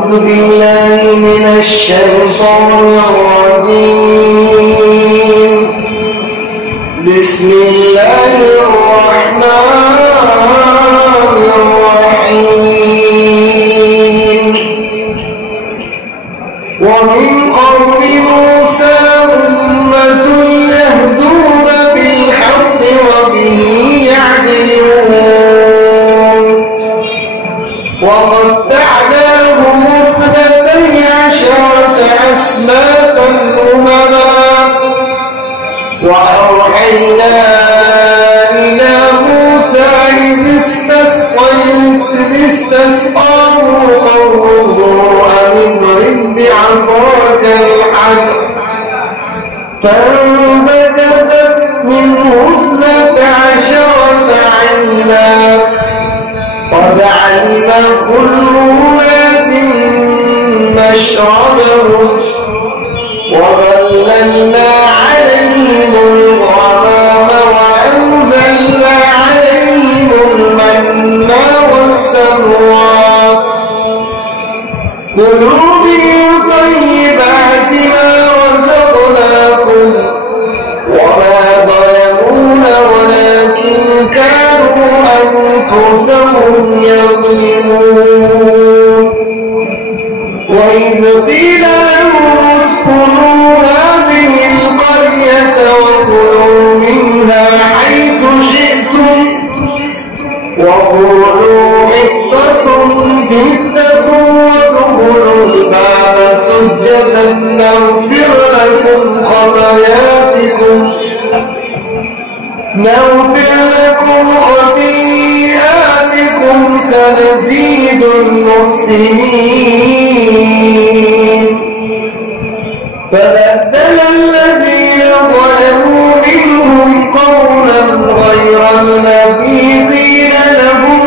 أعوذ بالله من الشيطان الرجيم بسم الله الرحمن الرحيم ومن قوم موسى أمة يهدون بالحق وبه يعدلون وقطعناهم 12 أسباطا أمما وأوحينا إلى موسى إذ استسقاه قومه أن اضرب بعصاك الحجر فانبجست منه 12 عينا قد علم كل أناس مشربهم وظللنا عليهم الغمام وأنزلنا عليهم المن والسلوى كلوا من طيبات ما رزقناكم وما ظلمونا ولكن كانوا أنفسهم يظلمون وإذ قيل لهم اسكنوا هذه القرية وكلوا منها حيث شئتم وقولوا حطة جدة وادخلوا الباب سجدا نغفر لكم خطيئاتكم سنزيد المحسنين فبدل الذين ظلموا منهم قولا غير الذي قيل لهم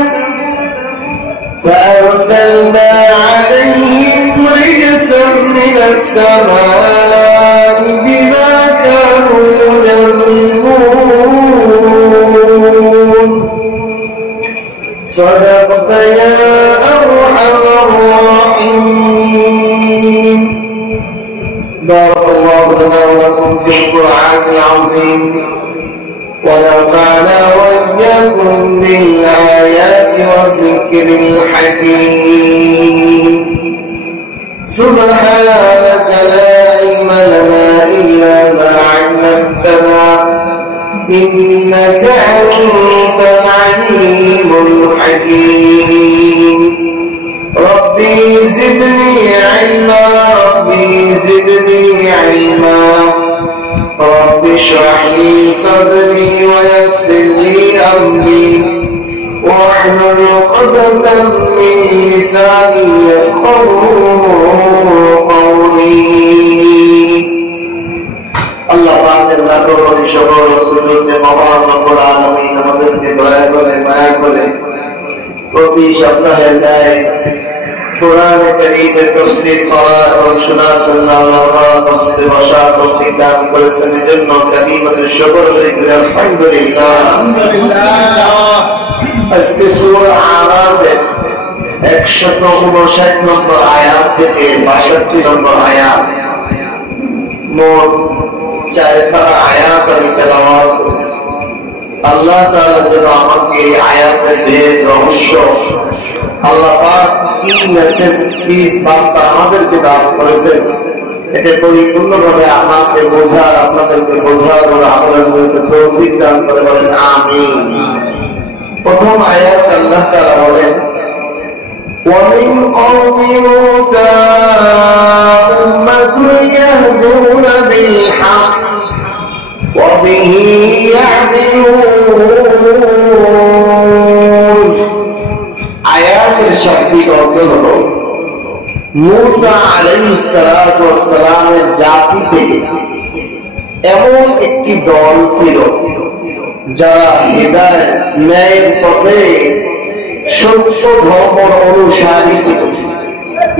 فأرسلنا عليهم رجسا من السماء بما كانوا يظلمون صدقت يا أرحم الراحمين بارك الله لنا ولكم في القرآن العظيم ونفعنا وإياكم بالآيات والذكر الحكيم سبحانك لا علم لنا إلا ما علمتنا إنك أنت العليم الحكيم ربي زدني علما ربي زدني علما رب اشرح لي صدري ويسر لي أمري واحلل عقدة من لساني يفقهوا قولي আল্লাহ পাকের লাখ কোটি শুকর সুজুদে মহান রব্বুল আলামিন আমাদেরকে দয়া করে মায়া করে প্রতি সপ্তাহে ন্যায় কোরআন কারীমের তাফসীর করা এবং শোনার জন্য আল্লাহ মসজিদে বসার তৌফিক দান করেছেন এজন্য কালিমাতুল শুকর দিই আলহামদুলিল্লাহ আজকে সূরা আরাফের 159 নম্বর আয়াত থেকে 62 নম্বর আয়াত মোট 4 আয়াত আমি তেলাওয়াত করেছি আল্লাহ তাআলা যেন আমাকে আয়াতের ভেদ রহস্য আল্লাহ পাক কি মেসেজ কি বার্তা আমাদেরকে দান করেছেন এটা পরিপূর্ণভাবে আমাকে বোঝার আপনাদেরকে বোঝার ও আমলের মধ্যে তৌফিক দান করে বলেন আমিন প্রথম আয়াত আল্লাহ তাআলা বলেন ومن قوم موسى أمة يهدون بالحق وبه يعدلون আয়াতের শাব্দিক অর্থ হলো মূসা আলাইহিস সালাতু ওয়াস সালামের জাতি থেকে এমন একটি দল ছিল যারা হিদায়াত ন্যায়ের পথে সত্য ধর্মের অনুসারী ছিল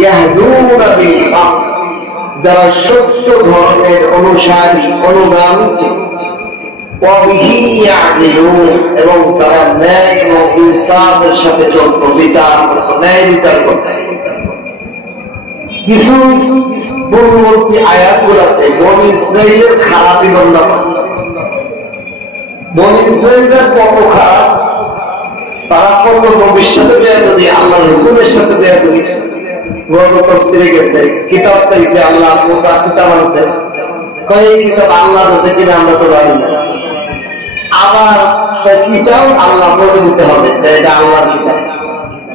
ইয়াহদুনা বিল হক যারা সত্য ধর্মের অনুসারী অনুগামী ছিল ওয়াবিহি ইয়াদিলুন এবং তারা ন্যায় এবং ইনসাফের সাথে চলত বিচার করত ন্যায় বিচার করত কিছু পূর্ববর্তী আয়াতগুলোতে বনি ইসরাইলের খারাপই বর্ণনা করছে। বনি ইসরাইলরা কত খারাপ, তারা কত ভবিষ্যতে বেয়াদবি, আল্লাহর হুকুমের সাথে বেয়াদবি। গত তাফসীরে গেছে, কিতাব চাইছে আল্লাহ, মুসা কিতাব আনছে, এই কিতাব আল্লাহ আছে কিনা আমরা তো জানি না। আবার কি চাও, আল্লাহ বলে দিতে হবে যে এটা আল্লাহর কিতাব।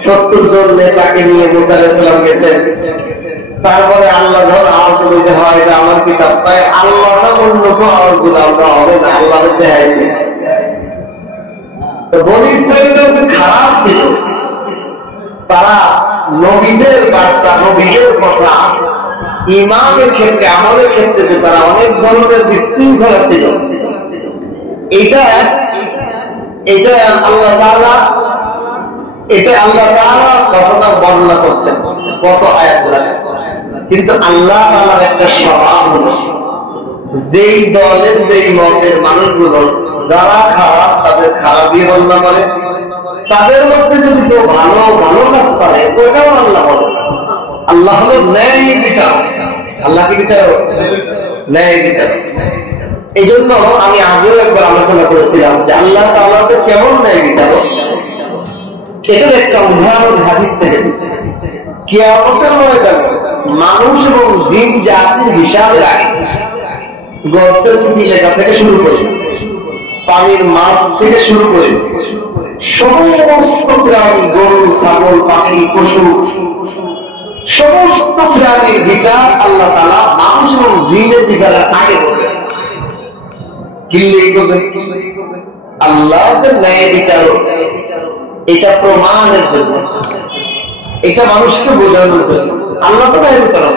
70 জন নেতাকে নিয়ে মুসা আলাইহিস সালাম গেছেন, তারপরে আল্লাহ ধর আওয়াজ দিতে হয় এটা আমার কিতাব, তাই আল্লাহটা অন্য কেউ আওয়াজ দিলে আমরা হবে না, আল্লাহ দেখাইছে। বনি ইসরাইলরা খারাপ ছিল, তারা নবীদের বার্তা, নবীদের কথা, ইমানের ক্ষেত্রে, আমলের ক্ষেত্রে তারা অনেক ধরনের বিশৃঙ্খলা ছিল। এটা আল্লাহ তাআলা ঘটনা বর্ণনা করছেন কত আয়াতগুলোতে। কিন্তু আল্লাহ তাআলার একটা স্বভাব হলো, যেই দলের যেই মতের মানুষগুলো যারা খারাপ তাদের খারাপই বর্ণনা করে, তাদের মধ্যে যদি কেউ ভালো ভালো কাজ করে ওটাও আল্লাহ বলে। আল্লাহ হলো ন্যায় বিচারক। আল্লাহ কি বিচারক? ন্যায় বিচারক। এই জন্য আমি আগেও একবার আলোচনা করেছিলাম যে আল্লাহ তাআলা তো কেমন ন্যায় বিচারক, এটার একটা উদাহরণ হাদিস থেকে। কিয়ামতের ময়দানে মানুষ এবং জিন জাতির হিসাব রাখে, গর্তের পিলেকা থেকে শুরু করে, পানির মাছ থেকে শুরু করে, সমস্ত প্রাণী, গরু, ছাগল, পাখি, পশু, সমস্ত প্রাণীর বিচার আল্লাহ তাআলা মানুষ এবং জিনের বিচারের আগে করবেন। আল্লাহ যে ন্যায় বিচারক, এটা প্রমাণের জন্য, এটা মানুষকে বোঝানোর জন্য। আল্লাহ তো ন্যায় বিচারক,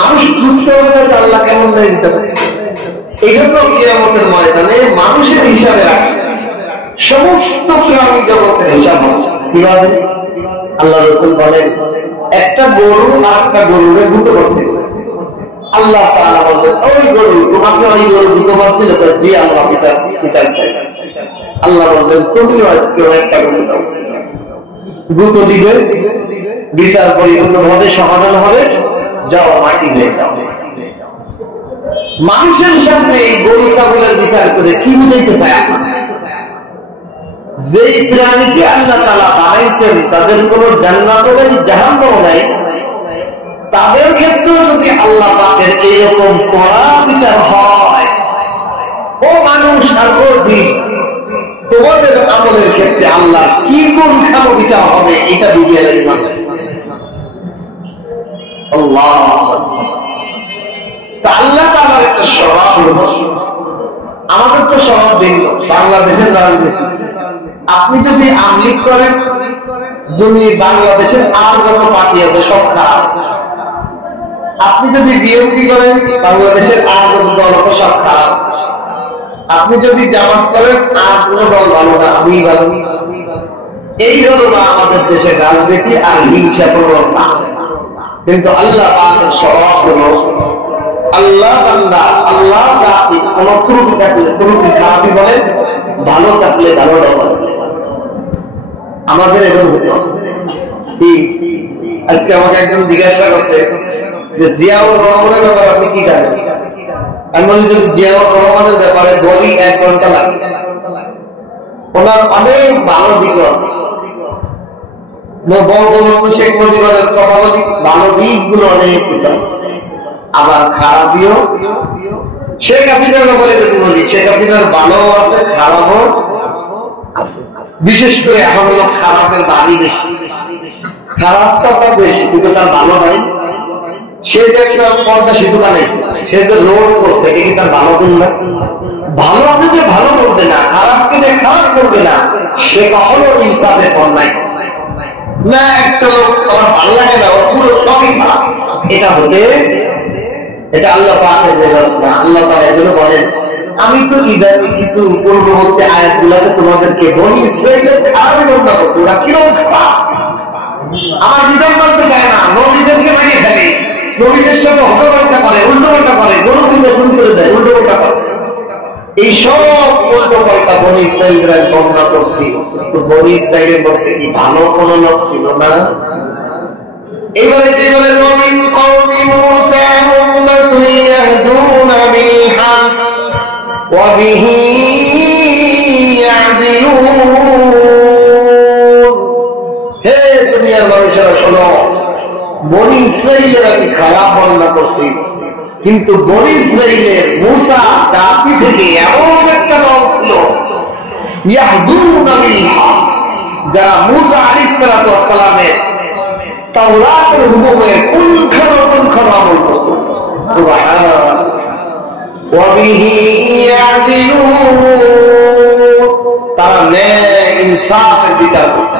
মানুষ বুঝতে হবে যে আল্লাহ কেমন ন্যায় বিচারক। এই জন্য কিয়ামতের ময়দানে মানুষের হিসাবে রাখে, সমস্ত প্রাণী জগতের হিসাব কিভাবে। আল্লাহ রাসূল বলেন, একটা গরু আর একটা গরুরে ভূত করছে। আল্লাহ তাআলা বলেন, ওই গরু তোমাকে ওই গরু ভূত করছিল? জি আল্লাহ, বিচার চাই। আল্লাহ বলেন, তুমিও আজকে একটা গরু দাও, ভূত দিবে, বিচার পরিপূর্ণভাবে সমাধান হবে, যাও মাটি হয়ে যাও। মানুষের সামনে এই গরু ছাগলের বিচার করে কি বুঝাইতে চায়? যেই প্রাণীকে আল্লাহ তাআলা বানাইছেন তাদের কোন জান্নাতও নেই, জাহান্নামও নাই, তাদের ক্ষেত্রেও যদি আল্লাহ পাকের এইরকম কড়া বিচার হয়, ও মানুষ আর ও দিন, তোমাদের আমলের ক্ষেত্রে আল্লাহ কি কোন খানো বিচার হবে এটা বুঝিয়ে লাগবে। আল্লাহ তাআলার একটা স্বভাব হলো, আমাদের তো স্বভাব ভিন্ন। বাংলাদেশের রাজনীতি, আপনি যদি আমলিগ করেন, তুমি বাংলাদেশের আর যত পার্টি আছে সব খারাপ। আপনি যদি বিএনপি করেন, বাংলাদেশের আর যত দল আছে সব খারাপ। আপনি যদি জামাত করেন, আর কোন দল ভালো না, আপনি ভালো। এই হলো না আমাদের দেশের রাজনীতি আর হিংসা প্রবণতা। কিন্তু আল্লাহ পাকের স্বভাব হলো, আল্লাহ বান্দা, আল্লাহ জাতি কোন ত্রুটি থাকলে ত্রুটি খারাপই বলে, ভালো থাকলে ভালোটা বলে। আমাদের এরকম হতে হবে। আজকে আমাকে একজন জিজ্ঞাসা করছে যে জিয়াউর রহমানের ব্যাপারে আপনি কি জানেন? আমি বলি, যদি জিয়াউর রহমানের ব্যাপারে বলি 1 ঘন্টা লাগে। ওনার অনেক ভালো দিক আছে, বঙ্গবন্ধু শেখ মুজিবের কথা বলি, ভালো দিকগুলো অনেক কিছু আছে, আবার খারাপিও। শেখ হাসিনার ব্যাপারে যদি বলি, শেখ হাসিনার ভালো আছে, খারাপও আছে। বিশেষ করে এখন হলো খারাপের বাড়ি বেশি, খারাপটা বেশি, কিন্তু তার ভালো নাই। সে যে একটা পর্দা সেতু বানাইছে, সে যে রোড করছে, এটা কি তার ভালো দিন না? ভালোকে যে ভালো করবে না, খারাপকে যে খারাপ করবে না, সে কখনো ইনসাফের পর নাই না। একটা লোক আমার ভালো লাগে না, ওর পুরো সবই খারাপ, এটা হতে, এটা আল্লাহ পাকের ব্যবস্থা। আল্লাহ তাআলা এজন্য বলেন, আমি তো ইদানিং কিছু পূর্ববর্তী আয়াতগুলোতে তোমাদেরকে বনি ইসরাইলের আরো বর্ণনা করছি, ওরা কিরকম খারাপ, আমার বিধান মানতে চায় না, নবীদেরকে মারিয়ে ফেলে, নবীদের সঙ্গে হতবার্তা করে, উল্টোপাল্টা করে, গরু পূজা শুরু করে দেয়, উল্টোপাল্টা করে। এই সব উল্টোপাল্টা বনি ইসরাইলরা বর্ণনা করছি। তো বনি ইসরাইলের মধ্যে কি ভালো কোন লোক ছিল না? এবারে যেবারে নবী يهدون بالحق وبه يعدلون হে দুনিয়ার মানুষেরা শোনো বনি ইসরাইলের আমি খারাপ বর্ণনা করছি কিন্তু বনি ইসরাইলের মূসা জাতি থেকে এমন একটা দল ছিল ইয়াহদুনা বিল হক যারা মূসা আলাইহিস সালাতু ওয়াস সালামের তাওরাতের হুকুমের পুঙ্খানুপুঙ্খ আমল করত সুবহানাল্লাহ ওয়া বিহি ইয়াদিলুন তারা ন্যায় ইনসাফের বিচার করত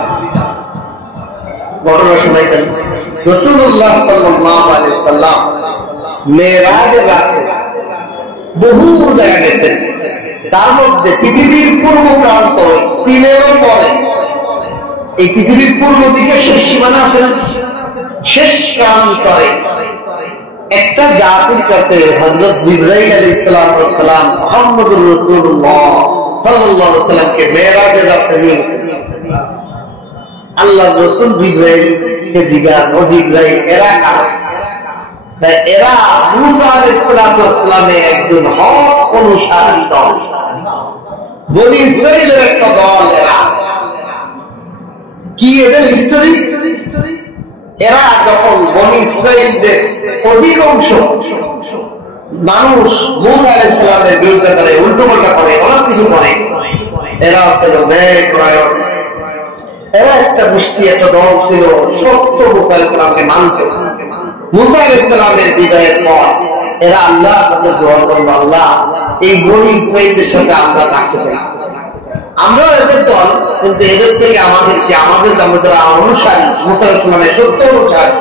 ঘটনা শোনাইতেন রাসূলুল্লাহ সাল্লাল্লাহু আলাইহি সাল্লাম মেরাজের রাতে বহু জায়গা গেছেন তার মধ্যে পৃথিবীর পূর্ব প্রান্ত চীনেরও পরে এই পৃথিবীর পূর্ব দিকে শেষ সীমানা আছে শেষ প্রান্তরে একটা জাতির কাছে হযরত জিবরাইল আলাইহিস সালাম মুহাম্মদুর রাসূলুল্লাহ সাল্লাল্লাহু আলাইহি সাল্লামকে মেরাজের রাতে নিয়ে গেছেন আল্লাহর রাসূল জিবরাইলকে জিজ্ঞাসা ও জিবরাইল এরা কারা এরা মূসা আলাইহিস সালামের একজন হক অনুসারী দল বনি ইসরাইলের একটা দল এরা কি এদের হিস্টোরি এরা যখন বনি ইসরাইলদের অধিকাংশ মানুষ মূসা আলাইহিস সালামের বিরুদ্ধে করে উল্টোপাল্টা করে অনেক কিছু করে এরা ছিল নেকরায়ন এরা একটা গোষ্ঠী একটা দল ছিল সত্য মূসা আলাইহিস সালামকে মানতে মূসা আলাইহিস সালামের বিদায়ের পর এরা আল্লাহর কাছে দোয়া করলো আল্লাহ এই বনি ইসরাইলদের সাথে আমরা থাকতে চাই আমরা এদের দল কিন্তু এদের থেকে আমাদের যারা অনুসারী মূসা আলাইহিস সালামের সত্য অনুসারী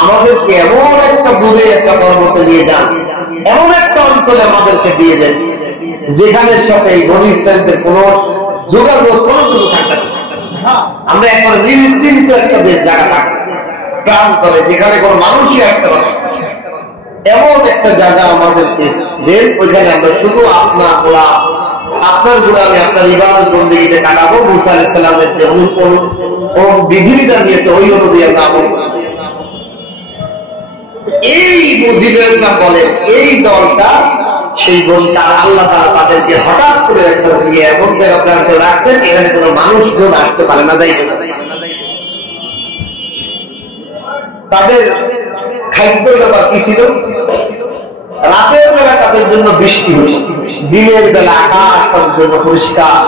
আমাদেরকে এমন একটা দূরে একটা পর্বতে নিয়ে যান এমন একটা অঞ্চলে আমাদেরকে দিয়ে দেন যেখানে সাথে এই বনি ইসরাইলদের কোনো যোগাযোগ কোনো কিছু থাকবে না আমরা এখন নিশ্চিন্ত একটা জায়গা থাকবো প্রান্তরে যেখানে কোনো মানুষই আসতে পারে এমন একটা জায়গা আমাদেরকে দেন ওইখানে আমরা শুধু আপনার গোলামি আপনার ইবাদত বন্দেগীতে কাটাবো মূসা আলাইহিস সালামের যে বিধিবিধান দিয়েছে ওই অনুযায়ী আমরা আমল করব এই মুজিবুল্লাহ বলে এই দলটা সেই বলটা আল্লাহ তাআলা তাদেরকে হঠাৎ করে একটা দিয়ে এমন জায়গায় রাখছেন এখানে কোনো মানুষজন আসতে পারে না যাইতে পারে তাদের খাদ্যের ব্যাপার কি ছিল রাতের বেলা তাদের জন্য বৃষ্টি দিনের বেলা আকাশ তাদের জন্য পরিষ্কার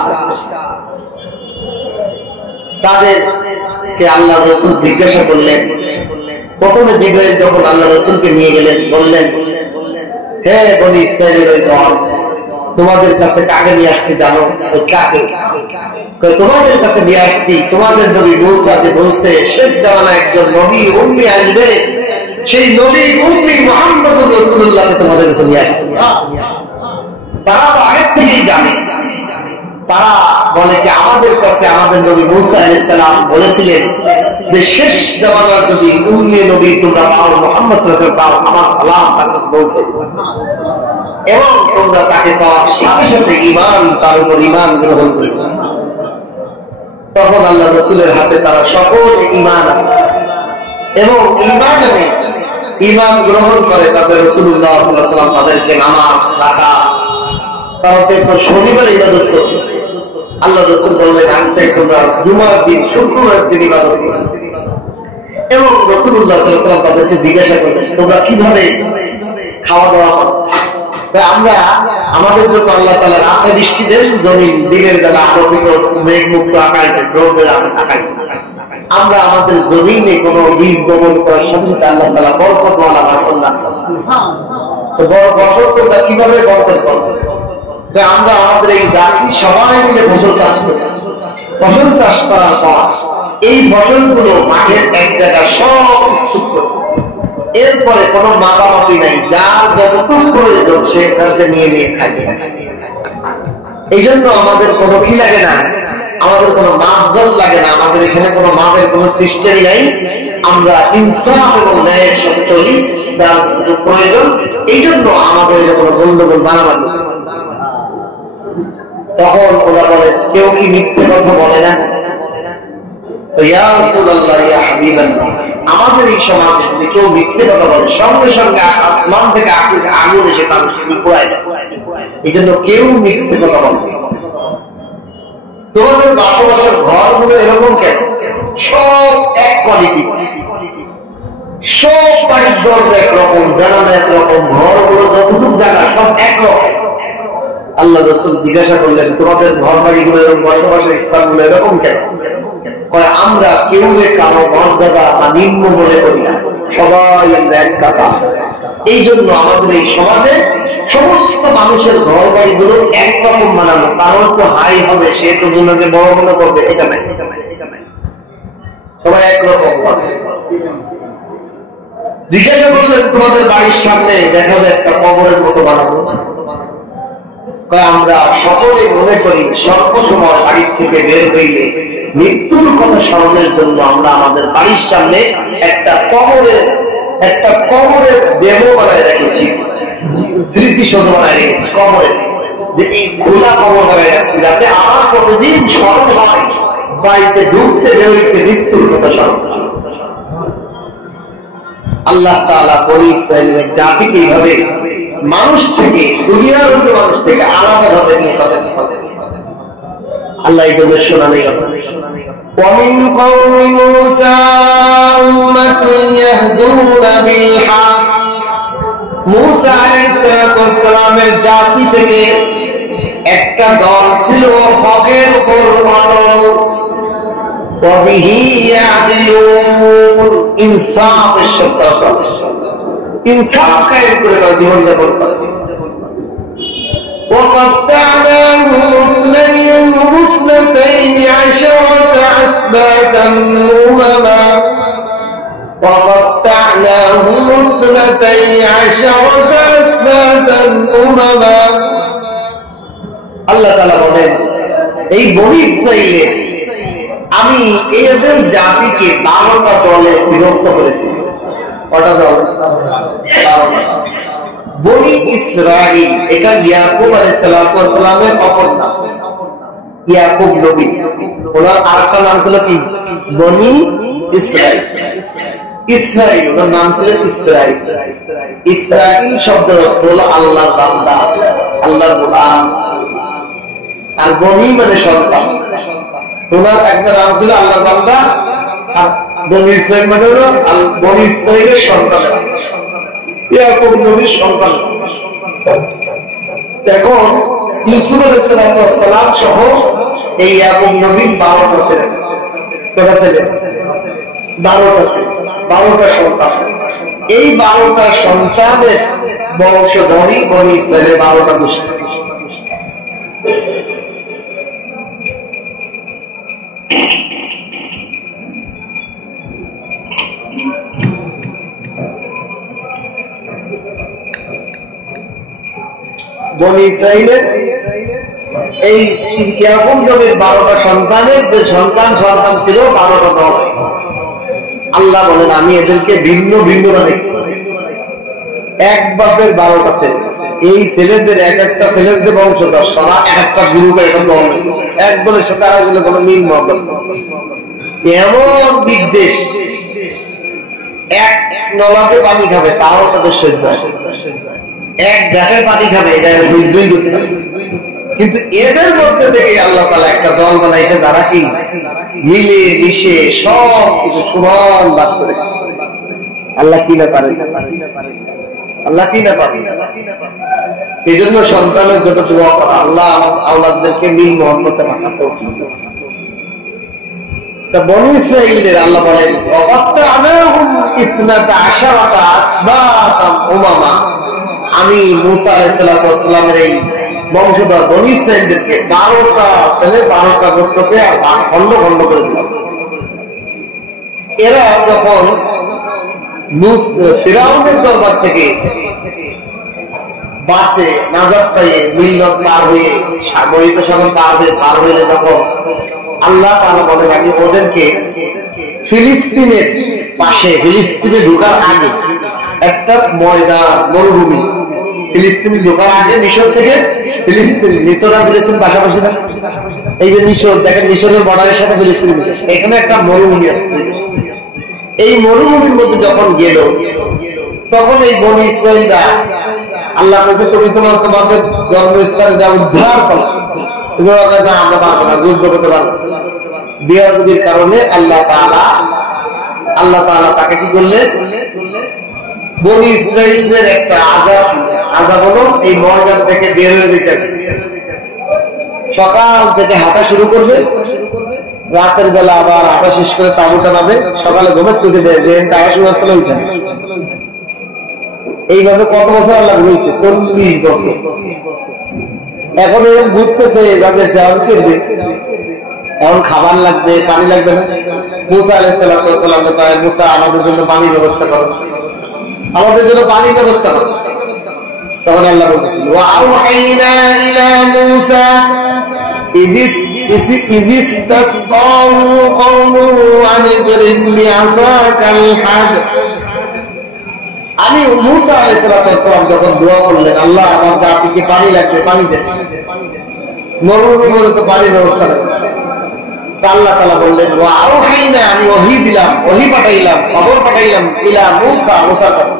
তাদেরকে আল্লাহ রাসূল জিজ্ঞাসা করলেন প্রথমে জিবরাইল যখন আল্লাহ রাসূলকে নিয়ে গেলেন বললেন হে বনি ইসরাইলের ওই দল তোমাদের কাছে কাকে নিয়ে আসছি জানো কাকে তোমাদের কাছে নিয়ে আসছি তোমাদের নবী মূসা যে বলছে শেষ জামানা একজন নবী উম্মি আসবে সেই নবী উম্মি মুহাম্মদুর রাসূলুল্লাহকে তোমাদের কাছে নিয়ে আসছি তারা তো আগের থেকেই জানে তারা বলে যে আমাদের কাছে আমাদের নবী মূসা আলাইহিস সালাম বলেছিলেন যে শেষ জামানার যদি উম্মি নবী তোমরা পাও মুহাম্মদ সাল্লাল্লাহু আলাইহি ওয়াসাল্লাম পাও আমার সালাম তাকে পৌঁছে এবং তোমরা তাকে পাওয়ার সাথে সাথে ঈমান তার উপর ঈমান গ্রহণ করবে তখন আল্লাহ রাসূলের হাতে তারা সকলে ঈমান এবং ঈমান গ্রহণ করে তারপরে রাসূলুল্লাহ সাল্লাল্লাহু আলাইহি ওয়াসাল্লাম তাদেরকে নামাজ যাকাত তারপরে তো শনিবার ইবাদত করতে আল্লাহ রাসূল বললেন আজকে তোমরা জুমার দিন শুক্রবারের দিন ইবাদত করবে এবং রাসূলুল্লাহ সাল্লাল্লাহু আলাইহি ওয়াসাল্লাম তাদেরকে জিজ্ঞাসা করলেন তোমরা কিভাবে খাওয়া দাওয়া করো আমরা আমাদের জন্য আল্লাহ তাআলা রাতে বৃষ্টি দেন জমিন দিনের বেলা আলোকিত মেঘমুক্ত আকাশ রোদের আকাশ আমরা আমাদের জমিনে কোনো বীজ বপন করার সাথে সাথে আল্লাহ তাআলা বরকতওয়ালা ফসল দান করেন তো বড় ফসল তোমরা কিভাবে বরকত করবে আমরা আমাদের এই জাতি সবাই মিলে ফসল চাষ করি ফসল চাষ করার পর এই ফসলগুলো মাঠের এক জায়গায় সব স্তূপ করে এরপরে কোনো মাপামাপি নাই যার যতটুকু প্রয়োজন সেখানে নিয়ে খাই এই জন্য আমাদের কোনো কি লাগে না আমাদের কোনো মাপজল লাগে না আমাদের এখানে কোনো মাপের কোনো সিস্টেম নাই আমরা ইনসাফ এবং ন্যায়ের সাথে চলি যার প্রয়োজন এই জন্য আমাদের কোনো গন্ডগোল বানাবানি তখন ওরা বলে কেউ কি মিথ্যে কথা বলে না ইয়া রাসূলুল্লাহ ইয়া হাবিবাল্লাহ আমাদের এই সমাজে যদি কেউ মিথ্যে কথা বলে সঙ্গে সঙ্গে আসমান থেকে আগুন এসে তার পুরাই দেয়। এই জন্য কেউ মিথ্যে কথা বলে। তোমাদের বসবাসের ঘরগুলো এরকম কেন? সব এক কোয়ালিটি, সব বাড়ির দরজা একরকম, জানালা একরকম, ঘরগুলো যতটুকু জায়গা সব একরকম। আল্লাহ রাসূল জিজ্ঞাসা করলেন, তোমাদের ঘর বাড়িগুলো এরকম, বসবাসের স্থানগুলো এরকম কেন? আমরা কেউ কারো মর্যাদা বা নিম্ন মনে করি না, সবাই আমরা এক কাতা। এই জন্য আমাদের এই সমাজে সমস্ত মানুষের ঘর বাড়িগুলো একরকম বানানো। কারণ তো হাই হবে, সে তো দুজনকে বড় মনে করবে, এটা নাই, সবাই একরকম। জিজ্ঞাসা করলেন, তোমাদের বাড়ির সামনে দেখা যায় একটা কবরের মতো বানাবো? আমরা সকলে মনে করি স্বল্প সময় বাড়ির থেকে বের হইলে মৃত্যুর কথা স্মরণের জন্য আমরা আমাদের বাড়ির সামনে একটা কবরের দেহ বানায় রেখেছি, স্মৃতিসৌধ বানায় রেখেছি কবরের, যে এই খোলা কবর বানায় রাখছি, যাতে আমার প্রতিদিন স্মরণ হয় বাড়িতে ঢুকতে বেরোইতে মৃত্যুর কথা স্মরণ। আল্লাহ তাআলা বনি ইসরাঈলের জাতিকে এইভাবে মানুষ থেকে, দুনিয়ার মানুষ থেকে আলাদা ভাবে নিয়ে তাদের আল্লাহ এই জন্য শোনা নেই। ومن قوم موسى أمة يهدون بالحق, মুসা আলাইহিস সালামের জাতি থেকে একটা দল ছিল হকের উপর অটল, وبه يعدلون, ইনসাফের সাথে ইনসাফ কায়েম করে তারা জীবন যাপন করে। وقطعناهم اثنتين عشرة أسباطا أمما আল্লাহ তাআলা বলেন, এই বনি ইসরাঈলের আমি এদের জাতিকে 12টা দলে বিভক্ত করেছি। কটা দল? 12টা। বনি ইসরাঈল, এটা ইয়াকুব আলাইহিস সালামের অপর নাম। ইয়াকুব নবী, ওনার আরেকটা নাম ছিল কি? বনি ইসরাঈল। ইসরাঈল, ওনার নাম ছিল ইসরাঈল। ইসরাঈল শব্দের অর্থ হলো আল্লাহর বান্দা, আল্লাহর গোলাম। আর বনি মানে সন্তান। ওনার একটা নাম ছিল আল্লাহর বান্দা, আর বনি ইসরাঈল মানে হলো বনি ইসরাঈলের সন্তান, ইয়াকুব নবীর সন্তান। এখন ইউসুফ আলাইহিস সালাম সহ এই ইয়াকুব নবীর 12টা ছেলে, কয়টা ছেলে? 12টা ছেলে, 12টা সন্তান। এই 12টা সন্তানের বংশধরই বনি ইসরাঈলের 12টা গোষ্ঠী। বনি ইসরাঈলের এই ইয়াকুব নবীর 12টা সন্তানের যে সন্তান ছিল 12টা দল। আল্লাহ বলেন, আমি এদেরকে ভিন্ন ভিন্ন রেখেছি। এক বাপের 12টা ছেলে, এই ছেলেদের এক একটা ছেলের যে বংশধর সরা এক একটা গ্রুপের একটা দল, এক দলের সাথে আর একজনের কোনো মিল মহব্বত, এমন বিদ্বেষ। এক নলাতে পানি খাবে তাও তাদের সহ্য হয়, এক ঘাটে পানি খাবে এটা দুই করতে হবে। কিন্তু এদের মধ্যে থেকে আল্লাহ তাআলা একটা দল বানাইছে, যারা কি মিলে মিশে সব কিছু সমান ভাগ করে। আল্লাহ কি না পারে? আল্লাহ কি না পারে? এই জন্য সন্তানের যত দোয়া করা, আল্লাহ আওলাদদেরকে মিল মহব্বতে রাখার তৌফিক দান। তা বনি ইসরাঈলের আল্লাহ বলেন, ওয়াকাত্তা'নাহুম ইসনাতা আশারাতা আসবাতান উমামা, আমি মুসা আলাইহিস সালামের এই বংশধর বনি ইসরাঈলদেরকে 12টা ছেলে 12টা গোত্রকে খন্ড খন্ড করে দিলাম। এরা যখন ফিরআউনের দরবার থেকে বাসে নাজাত পেয়ে মিল্লাত পার হয়ে সাগরিত সাগর পার হয়ে যখন আল্লাহ তাআলা বলেন, আমি ওদেরকে ফিলিস্তিনের পাশে, ফিলিস্তিনে ঢোকার আগে একটা ময়দান, মরুভূমি, ফিলিস্তিনে ঢোকার আগে মিশর থেকে মিশর আর ফিলিস্তিন পাশাপাশি না? এই যে মিশর দেখেন, মিশরের বর্ডারের সাথে ফিলিস্তিন, এখানে একটা মরুভূমি আছে। এই মরুভূমির মধ্যে যখন গেল তখন এই বনি ইসরাঈলরা আল্লাহ বলছে তুমি তোমাদের জন্মস্থানে যা উদ্ধার করো, আমরা পারবো না, যুদ্ধ করতে পারবো। বেয়াদবির কারণে আল্লাহ তাআলা তাকে কি করলেন, বনি ইসরাঈলের একটা আযাব হলো এই ময়দান থেকে বের হয়ে যেতে। সকাল থেকে হাঁটা শুরু করবে, রাতের বেলা আবার হাঁটা শেষ করে তাঁবুটা নামে, সকালে ঘুমের তুলে দেয় যে টাকা শুরু আসলে ওইখানে। এইভাবে কত বছর আল্লাহ ঘুরেছে? 40 বছর। এখন এরকম ঘুরতেছে যাদের যাওয়ার করবে, এখন খাবার লাগবে, পানি লাগবে না। মুসা আলাইহিস সালাম বলে, মুসা আমাদের জন্য পানির ব্যবস্থা করো, আমাদের জন্য পানির ব্যবস্থা করো। তখন আল্লাহ বলতেছিল ওয়া আওহাইনা ইলা মুসা ইযিস তাসকাহু কওমুহু আন ইদরিব বিআসাকাল হাদ। আমি মুসা আলাইহিস সালাম যখন দোয়া করলেন, আল্লাহ আমার জাতিকে পানি লাগবে, পানি দেন, মরুভূমির মধ্যে তো পানির ব্যবস্থা নেই। আল্লাহ তাআলা বললেন ওয়া আওহাইনা, আমি ওহী দিলাম, ওহী পাঠাইলাম, খবর পাঠাইলাম ইলা মুসা, মুসার কাছে।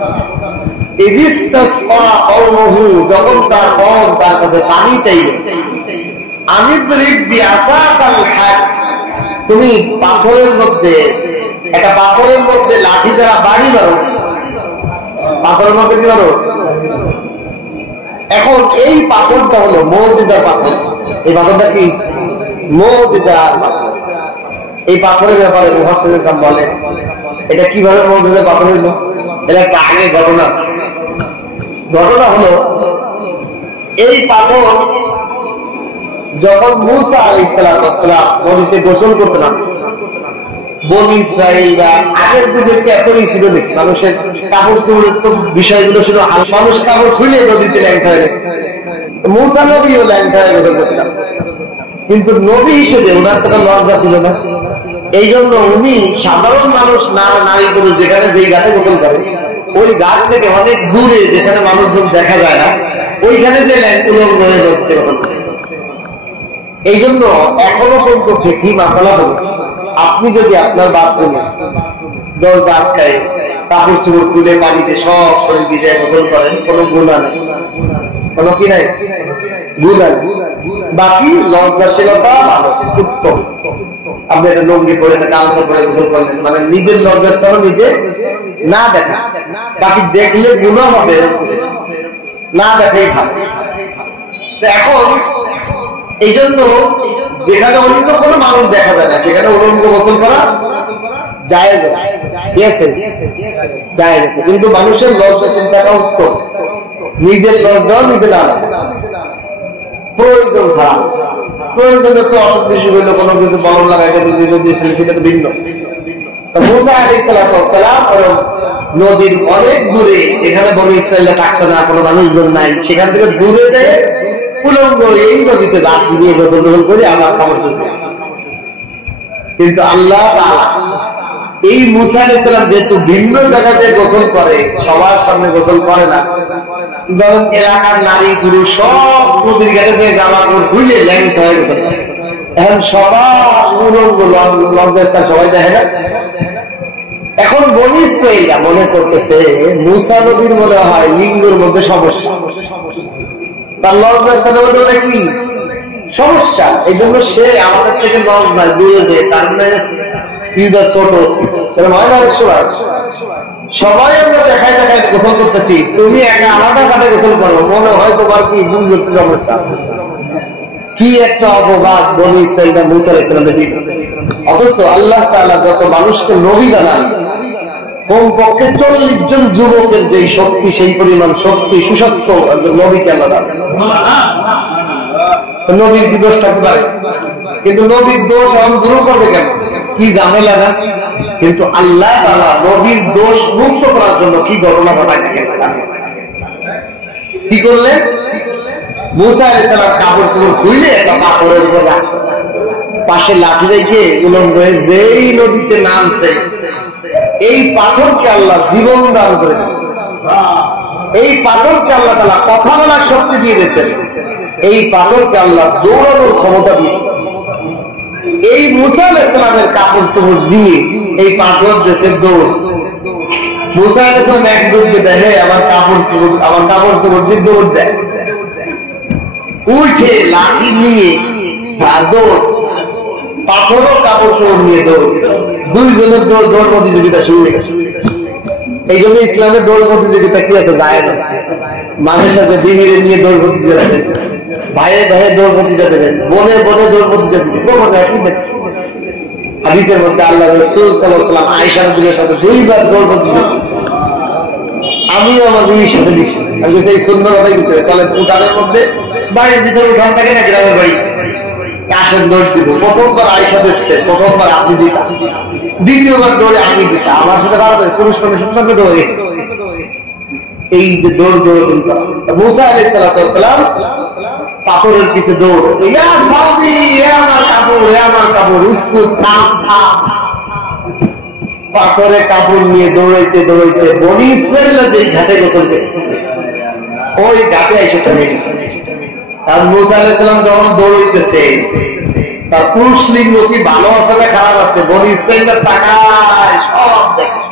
ইযিস তাসকা কওমুহু, যখন তার কওম তার কাছে পানি চাইবে, আনিদরিব বিআসাকাল হাদ, তুমি পাথরের মধ্যে, একটা পাথরের মধ্যে লাঠি দ্বারা বাড়ি মারো, পাথরের মধ্যে কি মারো। এখন এই পাথরটা হলো মুজিজার পাথর। এই পাথরটা কি? মুজিজার পাথর। এই পাথরের ব্যাপারে মুফাসসিররা কাম বলেন এটা কিভাবে মুজিজার পাথর হইল, এটা একটা আগে ঘটনা। ঘটনা হলো এই পাথর যখন মুসা আলাইহিস সালাম নদীতে গোসল করতে নামে, বনি ইসরাঈলরা আগের যুগে এতই ছিল না, মানুষের কাপড় চোপড়ের তো বিষয়গুলো ছিল, মানুষ কাপড় খুলে নদীতে ল্যাংটা হয়ে, মুসা নবীও ল্যাংটা হয়ে গোসল করতেন। কিন্তু নবী হিসেবে ওনার তো লজ্জা ছিল না, এই জন্য উনি সাধারণ মানুষ না, নারী পুরুষ যেখানে যেই ঘাটে গোসল করে, ওই ঘাট থেকে অনেক দূরে যেখানে মানুষজন দেখা যায় না, ওইখানে যে উলঙ্গ হয়ে নদীতে গোসল করে। এই জন্য এখনো পর্যন্ত ফিকহি মাসালা হলো, আপনি যদি আপনার বাথরুমে দরজা আটকায় কাপড় চোপড় খুলে পানিতে সব শরীর ভিজায় গোসল করেন, কোনো গুনাহ নেই, কোনো কি নাই, গুনাহ। বাকি লজ্জাশীলতা ভালো, উত্তম। আপনি একটা লুঙ্গি পরে, একটা গামছা পরে গোসল করলেন, মানে নিজের লজ্জাস্থান নিজে না দেখা, বাকি দেখলে গুনাহ হবে, না দেখাই ভালো। এখন এই জন্য যেখানে অন্য কোনো মানুষ দেখা যায় না সেখানে উলঙ্গ গোসল করা জায়েজ আছে, কিন্তু মানুষের লজ্জাশীল থাকা উত্তম, নিজের লজ্জা নিজে না প্রয়োজন ছাড়া। প্রয়োজনের তো অসুখ বেশি হইলো, কোনো কিছু বলন লাগাইতে সেটা তো ভিন্ন। মুসা আলাইহিস সালাম নদীর অনেক দূরে, এখানে বনি ইসরাঈলরা থাকতো না, কোনো মানুষজন নাই, সেখান থেকে দূরে যায় উলঙ্গ এই নদীতে রাত দিয়ে গোসল করে আমার খাবার চলবে। কিন্তু আল্লাহ তাআলা এই মুসা আলাইহিস সালাম যেহেতু ভিন্ন জায়গাতে গোসল করে, সবার সামনে গোসল করে না, ধরুন এলাকার নারী পুরুষ সব নদীর ঘাটে যে জামা কাপড় খুলে ল্যাংটা হয়ে গোসল করে, এখন সবার উলঙ্গ লজ্জাস্থান সবাই দেখে না। এখন বনি ইসরাঈলরা মনে করতেছে মুসা নবীর মনে হয় লিঙ্গের মধ্যে সমস্যা, তার লজ্জাস্থানের মধ্যে কি সমস্যা, এই জন্য সে আমাদের থেকে লজ্জা দূরে যায়, তার মানে ছোট সবাই আমরা দেখায় দেখায় গোসল করতেছি, তুমি একা আলাদা ঘাটে গোসল করো, মনে হয় তোমার কি ভুল করতে সমস্যা। কি একটা অপবাদ বনি ইসরাঈলরা মুসা আলাইহিস সালামের দিকে। অথচ আল্লাহ তাআলা যত মানুষকে নবী বানান, কমপক্ষে 40 জন যুবকের যে শক্তি, সেই পরিমাণ শক্তি সুস্বাস্থ্য নবীকে আল্লাহ দান। নবীর কি দোষ থাকতে পারে? কিন্তু নবীর দোষ এখন দূর করবে কেন? কি ঝামেলা না? কিন্তু আল্লাহ তাআলা নবীর দোষ মুক্ত করার জন্য কি ঘটনা ঘটায় দেখেন, কি করলেন? মুসা আলাইহিস সালাম কাপড় চোপড় খুলে একটা পাথরের উপর রাখছে, পাশে লাঠি রেখে উলঙ্গ হয়ে যেই নদীতে নামছে, এই পাথরকে আল্লাহ জীবন দান করে দিয়েছেন। এই পাথরকে আল্লাহ তাআলা কথা বলার শক্তি দিয়ে দিয়েছেন। এই পাথরকে আল্লাহ দৌড়ানোর ক্ষমতা দিয়েছেন। এই মুসা আলাইহিস সালামের কাপড় চোপড় দিয়ে এই পাথর দেশে দৌড়। মুসা আলাইহিস সালাম এক দৌড়কে দেখে আমার কাপড় চোপড় দিয়ে দৌড় দেয়, উঠে লাঠি নিয়ে দৌড়, পাথরও কাপড় চোপড় নিয়ে দৌড়, দুইজনের দৌড় প্রতিযোগিতা শুরু হয়ে গেছে। এই জন্য ইসলামের দৌড় প্রতিযোগিতা কি আছে, যায় না। মানুষের সাথে বিবিরে নিয়ে দৌড় প্রতিযোগিতা দেবেন, ভাইয়ে ভাইয়ে দৌড় প্রতিযোগিতা দেবেন, বোনে বোনে দৌড় প্রতিযোগিতা দেবেন। হাদিসের মধ্যে আল্লাহ রাসূল সাল্লাল্লাহু আলাইহি ওয়াসাল্লাম আয়েশা রাদিয়াল্লাহু সাথে দুইবার দৌড় প্রতিযোগিতা, আমিও আমার বিবির সাথে দিচ্ছি। আমি সেই সুন্দর কথাই বলতে চলে, উঠানের মধ্যে বাড়ির ভিতরে উঠান থাকে না, গ্রামের বাড়ি, কাশের দৌড় দিব। প্রথমবার আয়েশা দিচ্ছে, প্রথমবার আপনি দিতা, দ্বিতীয়বার দৌড়ে আমি দিতা, আমার সাথে পারবে পুরুষ মানুষের সাথে দৌড়ে। এই যে দৌড় কিন্তু মুসা আলাইহিস সালাম পাথরের পিছে দৌড়, ইয়া সাবি আমার কাপড় উসকু থাম থাম। পাথরে কাপড় নিয়ে দৌড়াইতে দৌড়াইতে বনি ইসরাঈল যে ঘাটে গোসল করছে, ওই ঘাটে এসে থেমে গেছে। আর মুসা আলাইহিস সালাম যখন দৌড়াইতেছে, তার পুরুষ লিঙ্গ কি ভালো আছে না খারাপ আছে, বনি ইসরাঈলের তাকায় সব দেখছে।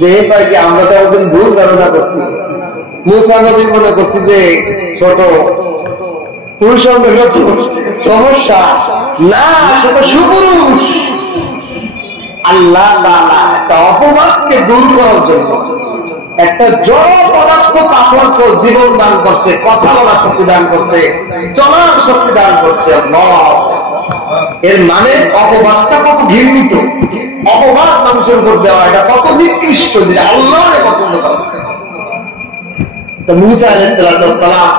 দেখে পাই কি আমরা তো একদিন ভুল ধারণা করছি, মুসা নবী মনে করছি যে ছোট পুরুষ সমস্যা না, ছোট সুপুরুষ। আল্লাহ তাআলা একটা অপবাদকে দূর করার জন্য একটা জড় পদার্থ পাথরকে জীবন দান করছে, কথা বলার শক্তি দান করছে, চলার শক্তি দান করছে। এর মানে অপবাদটা কত ঘৃণিত, অপবাদ মানুষের উপর দেওয়া এটা কত নিকৃষ্ট, যে আল্লাহ পছন্দ করে। তো মুসা আলাইহিস সালাম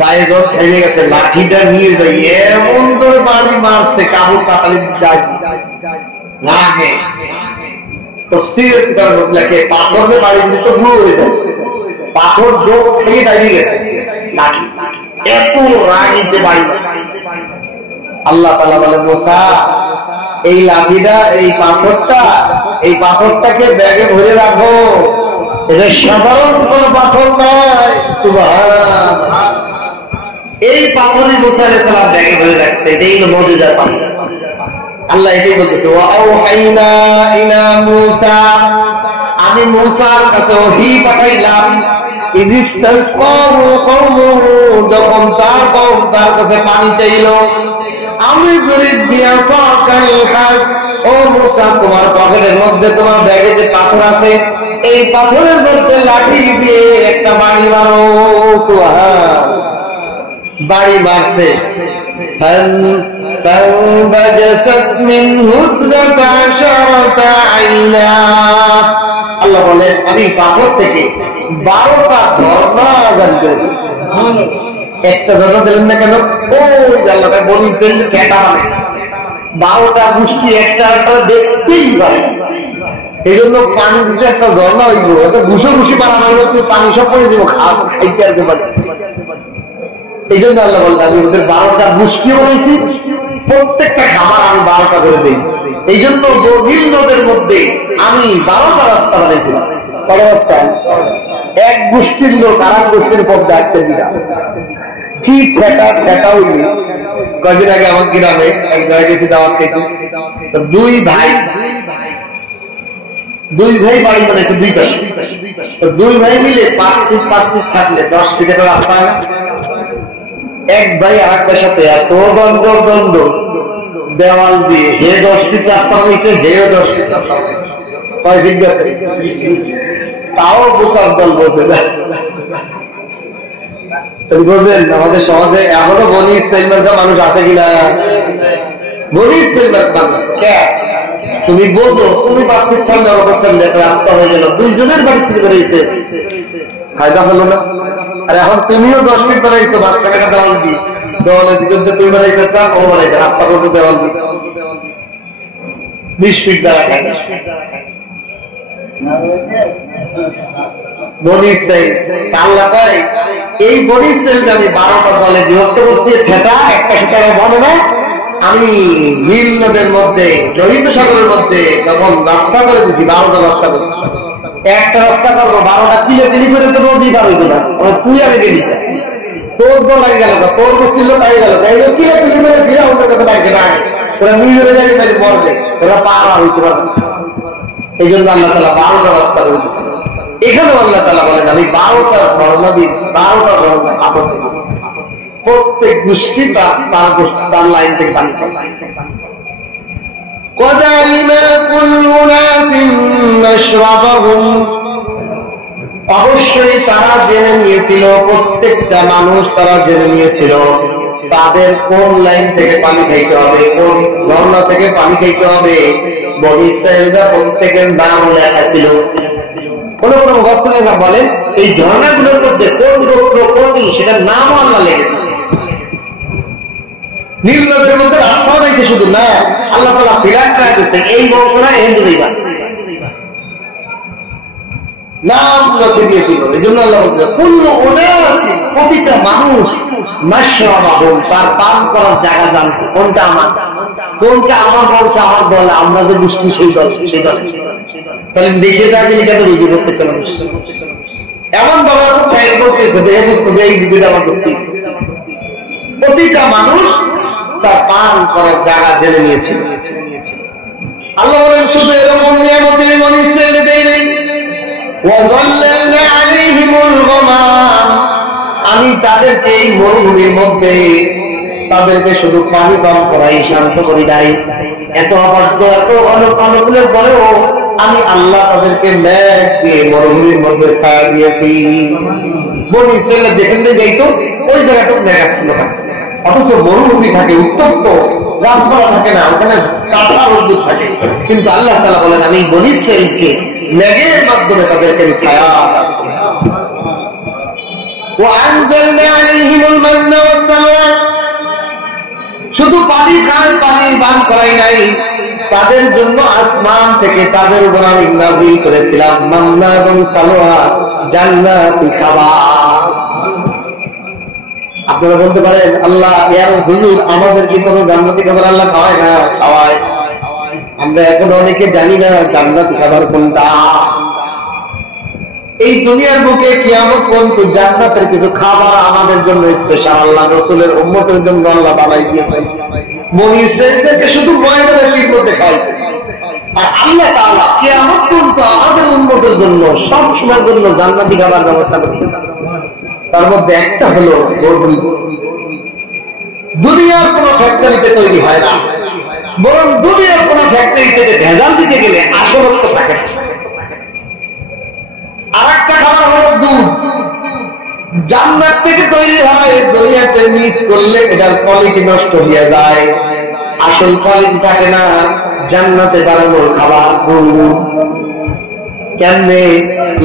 যায় যখন থেমে গেছে, লাঠিটা নিয়ে যাই এমন করে বাড়ি মারছে, কাপড় কাতালি লাগে তফসীরের কিতাবে বলছে পাথরে বাড়ি দিতে গুঁড়ো হয়ে যায়, পাথর যোগ খেয়ে দাঁড়িয়ে গেছে লাঠি, এত রাগিতে বাড়ি। আল্লাহ তাআলা বলে, মুসা এই লাঠিটা এই পাথরটাকে ব্যাগে ভরে রাখো, এটা সাধারণ কোন পাথর নয়। সুবহানাল্লাহ, এই পাথরই মুসা আলাইহিস সালাম ব্যাগে ভরে রাখছে, এটাই হলো মুজিজার পাথর। আল্লাহ এটাই বলতেছে, ওয়া আওহাইনা ইলা মুসা, আমি মুসার কাছে ওহী পাঠাইলাম, ইযিস্তাসকাহু কওমুহু, যখন তার কওম তার কাছে পানি চাইলো, আমি যরিব বিআসাকাল হাক, ও মুসা তোমার পকেটের মধ্যে, তোমার ব্যাগে যে পাথর আছে, এই পাথরের মধ্যে লাঠি দিয়ে একটা বাড়ি মারো। সুবহান, বাড়ি মারছে। আল্লাহ বলে, আমি পাথর থেকে 12টা ঝর্ণা জারি করে দিয়েছি। একটা ঝর্ণা দিলেন না কেন? ওই আল্লাহ বলি কেটা মানে 12টা গোষ্ঠী একটা একটা দেখতেই পারে, এই জন্য পানি দিতে একটা ঝর্ণা হইব, ঘুষো ঘুষি বানানো হইব, পানি সব করে দিব, খাইতে আসতে পারি। এই জন্য আল্লাহ বললেন, আমি ওদের 12টা গোষ্ঠী বলেছি, প্রত্যেকটা খাবার আমি 12টা করে দিই। এই জন্য গভীর নদের মধ্যে আমি 12টা রাস্তা বানিয়েছিলাম। কত রাস্তা? এক গোষ্ঠীর লোক আর এক গোষ্ঠীর পথ দেখতে দিলাম, কি ঠেকা ঠেকা হইল। কয়েকদিন আগে আমার গ্রামে এক জায়গায় গেছি দাওয়াত খেতে, দুই ভাই বাড়ি বানাইছে, দুই ভাই মিলে 5 ফুট 5 ফুট ছাড়লে 10 ফিটের রাস্তা হয় না। এক ভাই আর একটা সাথে এত দ্বন্দ্ব দেওয়াল দিয়ে, হে 10 ফিট রাস্তা হয়েছে, হেও 10 ফিট রাস্তা হয়েছে, কয় ফিট গেছে তাও বোকার দল বলছে না। বলবেন আমাদের সমাজে এখনো বনি ইসরাঈল মানুষ আছে কিনা? বনি ইসরাঈল মানুষ তুমি বোঝো, তুমি 5 ফিট ছাড়লে আমাকে ছাড়লে রাস্তা হয়ে গেল, দুইজনের বাড়ি থেকে বেরোইতে ফায়দা হলো না। আর এখন তুমিও 10 ফিট বানাইছো, মাঝখানে একটা দেওয়াল দিয়ে, দেওয়ালের বিরুদ্ধে তুমি বানাইছো, ও বানাইছো, রাস্তা করতে দেওয়াল দিয়ে 20 ফিট দ্বারা খায়। বনি ইসরাঈল আল্লাহ কয়, এই বনি ইসরাঈলকে আমি 12টা দলে বিভক্ত করছি, ঠেটা একটা সেটা বনে না। আমি নীল নদের মধ্যে, লোহিত সাগরের মধ্যে যখন রাস্তা করে দিচ্ছি, 12টা রাস্তা করছি, একটা রাস্তা করবো 12টা কিলো দিলি করে তো নদী পার হইতো না, তুই আগে গেলি তোর তো লাগে গেল, তোর গোষ্ঠীর লোক লাগে গেল, এই লোক কি ফিরে অন্য কথা লাগে না, ওরা নিজেরা জানি তাই মরবে, ওরা পাওয়া হইতে পারবে। এই জন্য আল্লাহ তাআলা 12টা রাস্তা করে দিয়েছেন। এখানেও আল্লাহ তাআলা বলেন আমি 12টা ধর্ম দিই, 12টা ধর্ম আপত্তি প্রত্যেক গোষ্ঠী তার লাইন থেকে পানি খায়। قد علم كل أناس مشربهم, অবশ্যই তারা জেনে নিয়েছিল, প্রত্যেকটা মানুষ তারা জেনে নিয়েছিল তাদের কোন লাইন থেকে পানি খাইতে হবে, কোন ঝর্ণা থেকে পানি খাইতে হবে। বনী ইসরাঈলরা প্রত্যেকের নাম লেখা ছিল। কোন কোন মুফাসসিররা বলেন এই ঝর্ণাগুলোর মধ্যে কোন গোত্র কোন সেটার নামও আল্লাহ লিখেছেন। নীল নদের মধ্যে রাস্তাও রয়েছে, শুধু না আল্লাহ তাআলা ফিলার করে দিয়েছেন এই বংশরা হিন্দু দিবা নাম লিখে দিয়েছিল। এই জন্য আল্লাহ বলছেন কুল্লু উনাসিন, প্রতিটা মানুষ মাশরাবাহুম, তার পান করার জায়গা জানতো কোনটা আমার, কোনটা আমার বংশ, আমার দল, আমরা যে গোষ্ঠী সেই দল, সেই দল। তাহলে দেখে থাকলে কেন রুজু প্রত্যেকটা মানুষ এমন বাবা খুব ফাইল করতে বুঝতো যে এই বিবিধ আমার গোষ্ঠী। প্রতিটা মানুষ তার পান করার জায়গা জেনে নিয়েছিল। আল্লাহ বলেন শুধু এরকম নিয়ামতের বনী ইসরাঈলকে দেই নাই, ওয়াযাল্লালনা আলাইহিমুল গামাম, আমি তাদেরকে এই মরুভূমির মধ্যে তাদেরকে শুধু পানি পান করাই শান্ত করি নাই। এত অবাধ্য, এত অনুকূলের পরেও আমি আল্লাহ তাদেরকে মেঘ দিয়ে মরুভূমির মধ্যে ছায়া দিয়েছি। বনী ইসরাঈল যেখানে যাইতো ওই জায়গাটা মেঘ আসছিল, অথচ মরুভূমি থাকে, উত্তপ্ত, গাছপালা থাকে না, ওখানে কাঁটা রোদ্দুর থাকে, কিন্তু আল্লাহ তাআলা বলেন আমি বনী ইসরাঈলকে মেঘের মাধ্যমে তাদেরকে ছায়া। وأنزلنا عليهم المن والسلوى, শুধু পানি খান পানি পান করাই নাই, তাদের জন্য আসমান থেকে তাদের উপর আমি নাযিল করেছিলাম মান্না এবং সালোয়া, জান্নাতি খাবার। আপনারা বলতে পারেন আল্লাহ ইয়ার হুজুর আমাদের কি কোনো জান্নাতি খাবার আল্লাহ খাওয়ায় না? খাওয়ায়। আমরা এখন অনেকে জানি না জান্নাতি খাবার কোনটা। এই দুনিয়ার বুকে কিয়ামত পর্যন্ত জান্নাতের কিছু খাবার আমাদের জন্য স্পেশাল, আল্লাহ রাসূলের উম্মতের জন্য আল্লাহ বানাই দিয়েছেন। বনী ইসরাঈলকে শুধু ময়দানে কি করতে খাইছে, আর আল্লাহ তাআলা কিয়ামত পর্যন্ত আমাদের উম্মতের জন্য সব সময়ের জন্য জান্নাতি খাবার ব্যবস্থা করেছেন। তার মধ্যে একটা হলো গরুর। দুনিয়ার কোন ফ্যাক্টরিতে তৈরি হয় না, বরং দুনিয়ার কোন ফ্যাক্টরি থেকে ভেজাল দিতে গেলে আসলত্ব থাকে। আর একটা খাবার হলো দুধ, জান্নাত থেকে তৈরি হয়, দুনিয়াতে মিক্স করলে এটার কোয়ালিটি নষ্ট হয়ে যায়, আসল কোয়ালিটি থাকে না। জান্নাতে বানানোর খাবার দুধ। কেমনে?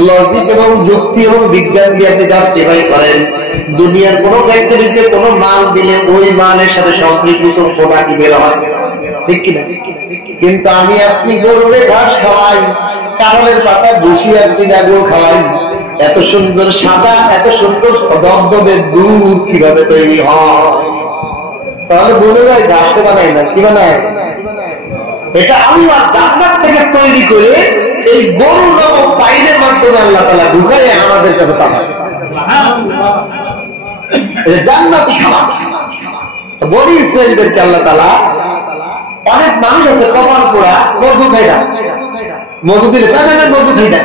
লজিক এবং যুক্তি এবং বিজ্ঞান দিয়ে আপনি জাস্টিফাই করেন। দুনিয়ার কোন ফ্যাক্টরিতে কোন মাল দিলে ওই মালের সাথে সম্পৃক্ত প্রোডাক্ট বের হয়, ঠিক কিনা? কিন্তু আমি আপনি গরুরে ঘাস খাওয়াই, কাঁঠালের পাতা বসি আর চিড়াগুড় খাওয়াই, এত সুন্দর সাদা, এত সুন্দর দবদবে দুধ কিভাবে তৈরি হয়? তাহলে বলে যায় ঘাস বানায় না, কি বানায়? এটা আল্লাহ জান্নাত থেকে তৈরি করে এই গরু নামক পাইনের মাধ্যমে আল্লাহ তাআলা ঢুকায় আমাদের কাছে পাঠায়। এটা জান্নাতি খাবার। বনী ইসরাঈলদেরকে আল্লাহ তাআলা, অনেক মানুষ আছে কপাল পোড়া মধু খায় না, মধু দিলে না না মধু খাই না,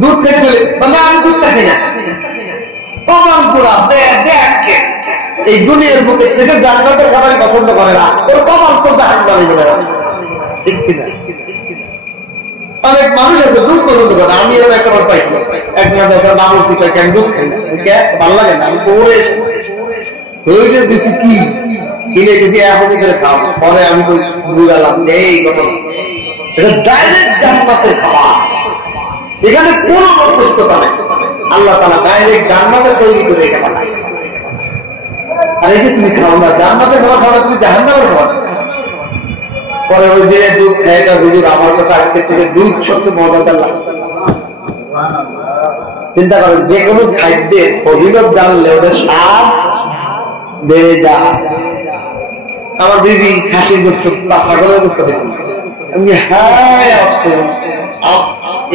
দুধ খেতে চলে না আমি দুধ খাই না, কপাল পোড়া এই দুনিয়ার মধ্যে এটা জান্নাতের খাবার পছন্দ করে না, ওর কপাল তো জাহান্নামে চলে যাচ্ছে, ঠিক কিনা? অনেক মানুষ আছে দুধ পছন্দ করে। আমি এরকম একটা বার পাইছি, এক মাস একটা মানুষ কেন দুধ খাই না, ভালো লাগে না, আমি পড়ে হইলে দিচ্ছি কি কিনে গেছি এখন করে খাও, পরে আমি বুঝালাম এই কথা, এটা ডাইরেক্ট জান্নাতের খাবার, এখানে কোন মধ্যস্থতা নেই। আল্লাহ তাআলা ডাইরেক্ট জান্নাতে তৈরি করে এটা পাঠায়। আর এই যে তুমি খাও না জান্নাতের খাবার, খাওয়া তুমি জাহান্নামের খাবার। পরে ওই যে দুধ খাইটা হুজুর আমার কাছে আজকে থেকে দুধ সবচেয়ে মজাদার লাগে। চিন্তা করেন যে কোনো খাদ্যের ফজিলত জানলে ওদের স্বাদ বেড়ে যায়। আমার বিবি খাসির গোস্ত বা ছাগলের গোস্ত দেখি, আমি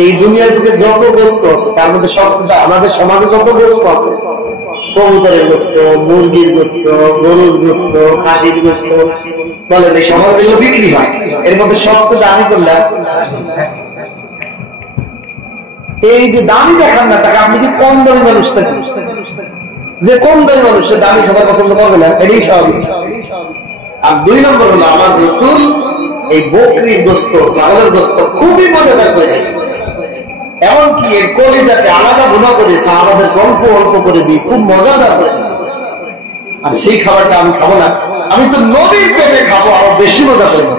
এই দুনিয়ার মধ্যে যত গোস্ত আছে তার মধ্যে সবচেয়ে আমাদের সমাজে যত গোস্ত আছে কবুতরের গোস্ত, মুরগির গোস্ত, গরুর গোস্ত, খাসির গোস্ত, বলেন এই সমাজ এগুলো বিক্রি হয়। এর মধ্যে সবচেয়ে দামি করলাম এই যে দামি দেখান না, তাকে আপনি কি কম দামি মানুষ থাকেন, যে কম দামি মানুষ সে দামি খাবার পছন্দ করবে না, এটাই স্বাভাবিক। আর 2 নম্বর হলো আমার রাসূল এই বকরির গোস্ত, ছাগলের গোস্ত খুবই মজাদার করে, এমনকি এর কলিজাকে আলাদা ভুনা করে সাহাবাদের অল্প অল্প করে দিই, খুব মজাদার করে। আর সেই খাবারটা আমি খাবো না, আমি তো নবীর পেটে খাবো, আরো বেশি মজা করবো।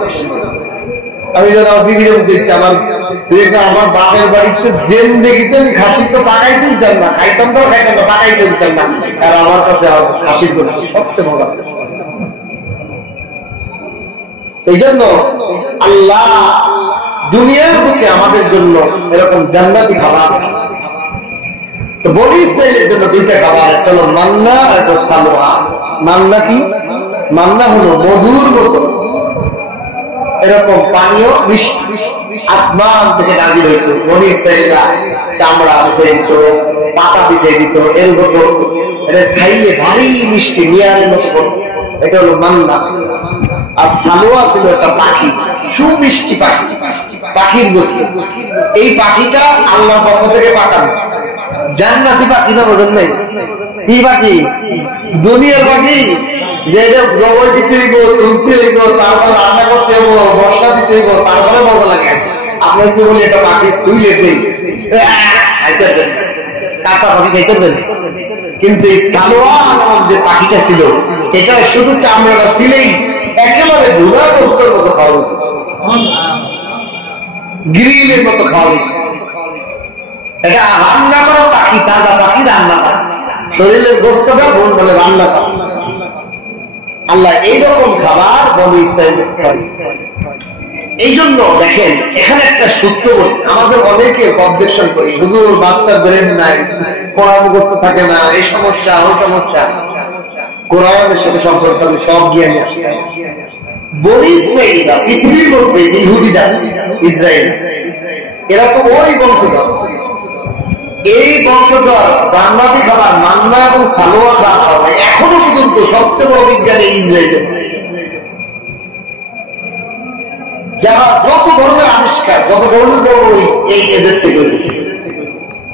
আমি যেন আমার বিবির দেখছি, আমার বাপের বাড়িতে জিন্দেগিতে আমি খাসির তো পাকাইতে দিতাম না, খাইতাম তো খাইতাম না, পাকাইতে দিতাম না। আর আমার কাছে খাসির গোস্ত সবচেয়ে মজা। এই জন্য আল্লাহ দুনিয়ার বুকে আমাদের জন্য এরকম জান্নাতি খাবার, তো বনি ইসরাইলের জন্য 2টা খাবার, একটা হলো মান্না আর একটা সালোয়া। মান্না কি? মান্না হলো মধুর মতো এরকম পানীয় মিষ্টি, আসমান থেকে নাজিল হইতো। বনি ইসরাইলরা চামড়া বিছিয়ে দিত, পাতা বিছিয়ে দিত, এর মতো এটা খাইলে ভারী মিষ্টি নিয়ারের মতো, এটা হলো মান্না। আর সালোয়া ছিল একটা পাখি, সুমিষ্টি পাখি, পাখির গোস্ত। এই পাখিটা আল্লাহর পক্ষ থেকে পাঠানো, জান্নাতি পাখি না, বোঝেন নাই? কি পাখি? দুনিয়ার পাখি, যে জবাই দিতে হইব, শুনতে হইব, তারপর রান্না করতে হইব, মশলা দিতে হইব, তারপরে মজা লাগে। আপনার যদি বলি একটা পাখি শুইলেছে, কাঁচা পাখি খাইতে পারেন, কিন্তু এই সালোয়া নামক যে পাখিটা ছিল, এটা শুধু চামড়াটা ছিলেই একেবারে ভুনা গোস্তের মতো খাওয়া, গ্রিলের মতো খাওয়া। এটা রান্না করা পাখি, তাজা পাখি রান্না করা, শরীরের গোস্তটা ভুল বলে রান্না করা। আল্লাহ এইরকম খাবার বনি ইসরাইল। এই জন্য দেখেন এখানে একটা সূত্র, আমাদের অনেকে অবজেকশন করি শুধু বাচ্চার ব্রেন নাই, কোরআন মুখস্থ থাকে না, এই সমস্যা ওই সমস্যা। কোরআনের সাথে সম্পর্ক থাকে, সব জ্ঞান আছে। বনি ইসরাইলরা পৃথিবীর মধ্যে ইহুদি জাতি, ইসরায়েল, এরা তো ওই বংশধর। এই বংশধর জান্নাতি খাবার মান্না এবং সালোয়া খাওয়া হয় এখনো পর্যন্ত সবচেয়ে বড় বিজ্ঞানী ইসরায়েল। যারা যত ধরনের আবিষ্কার, যত ধরনের বড় এই এদের থেকে হয়েছে,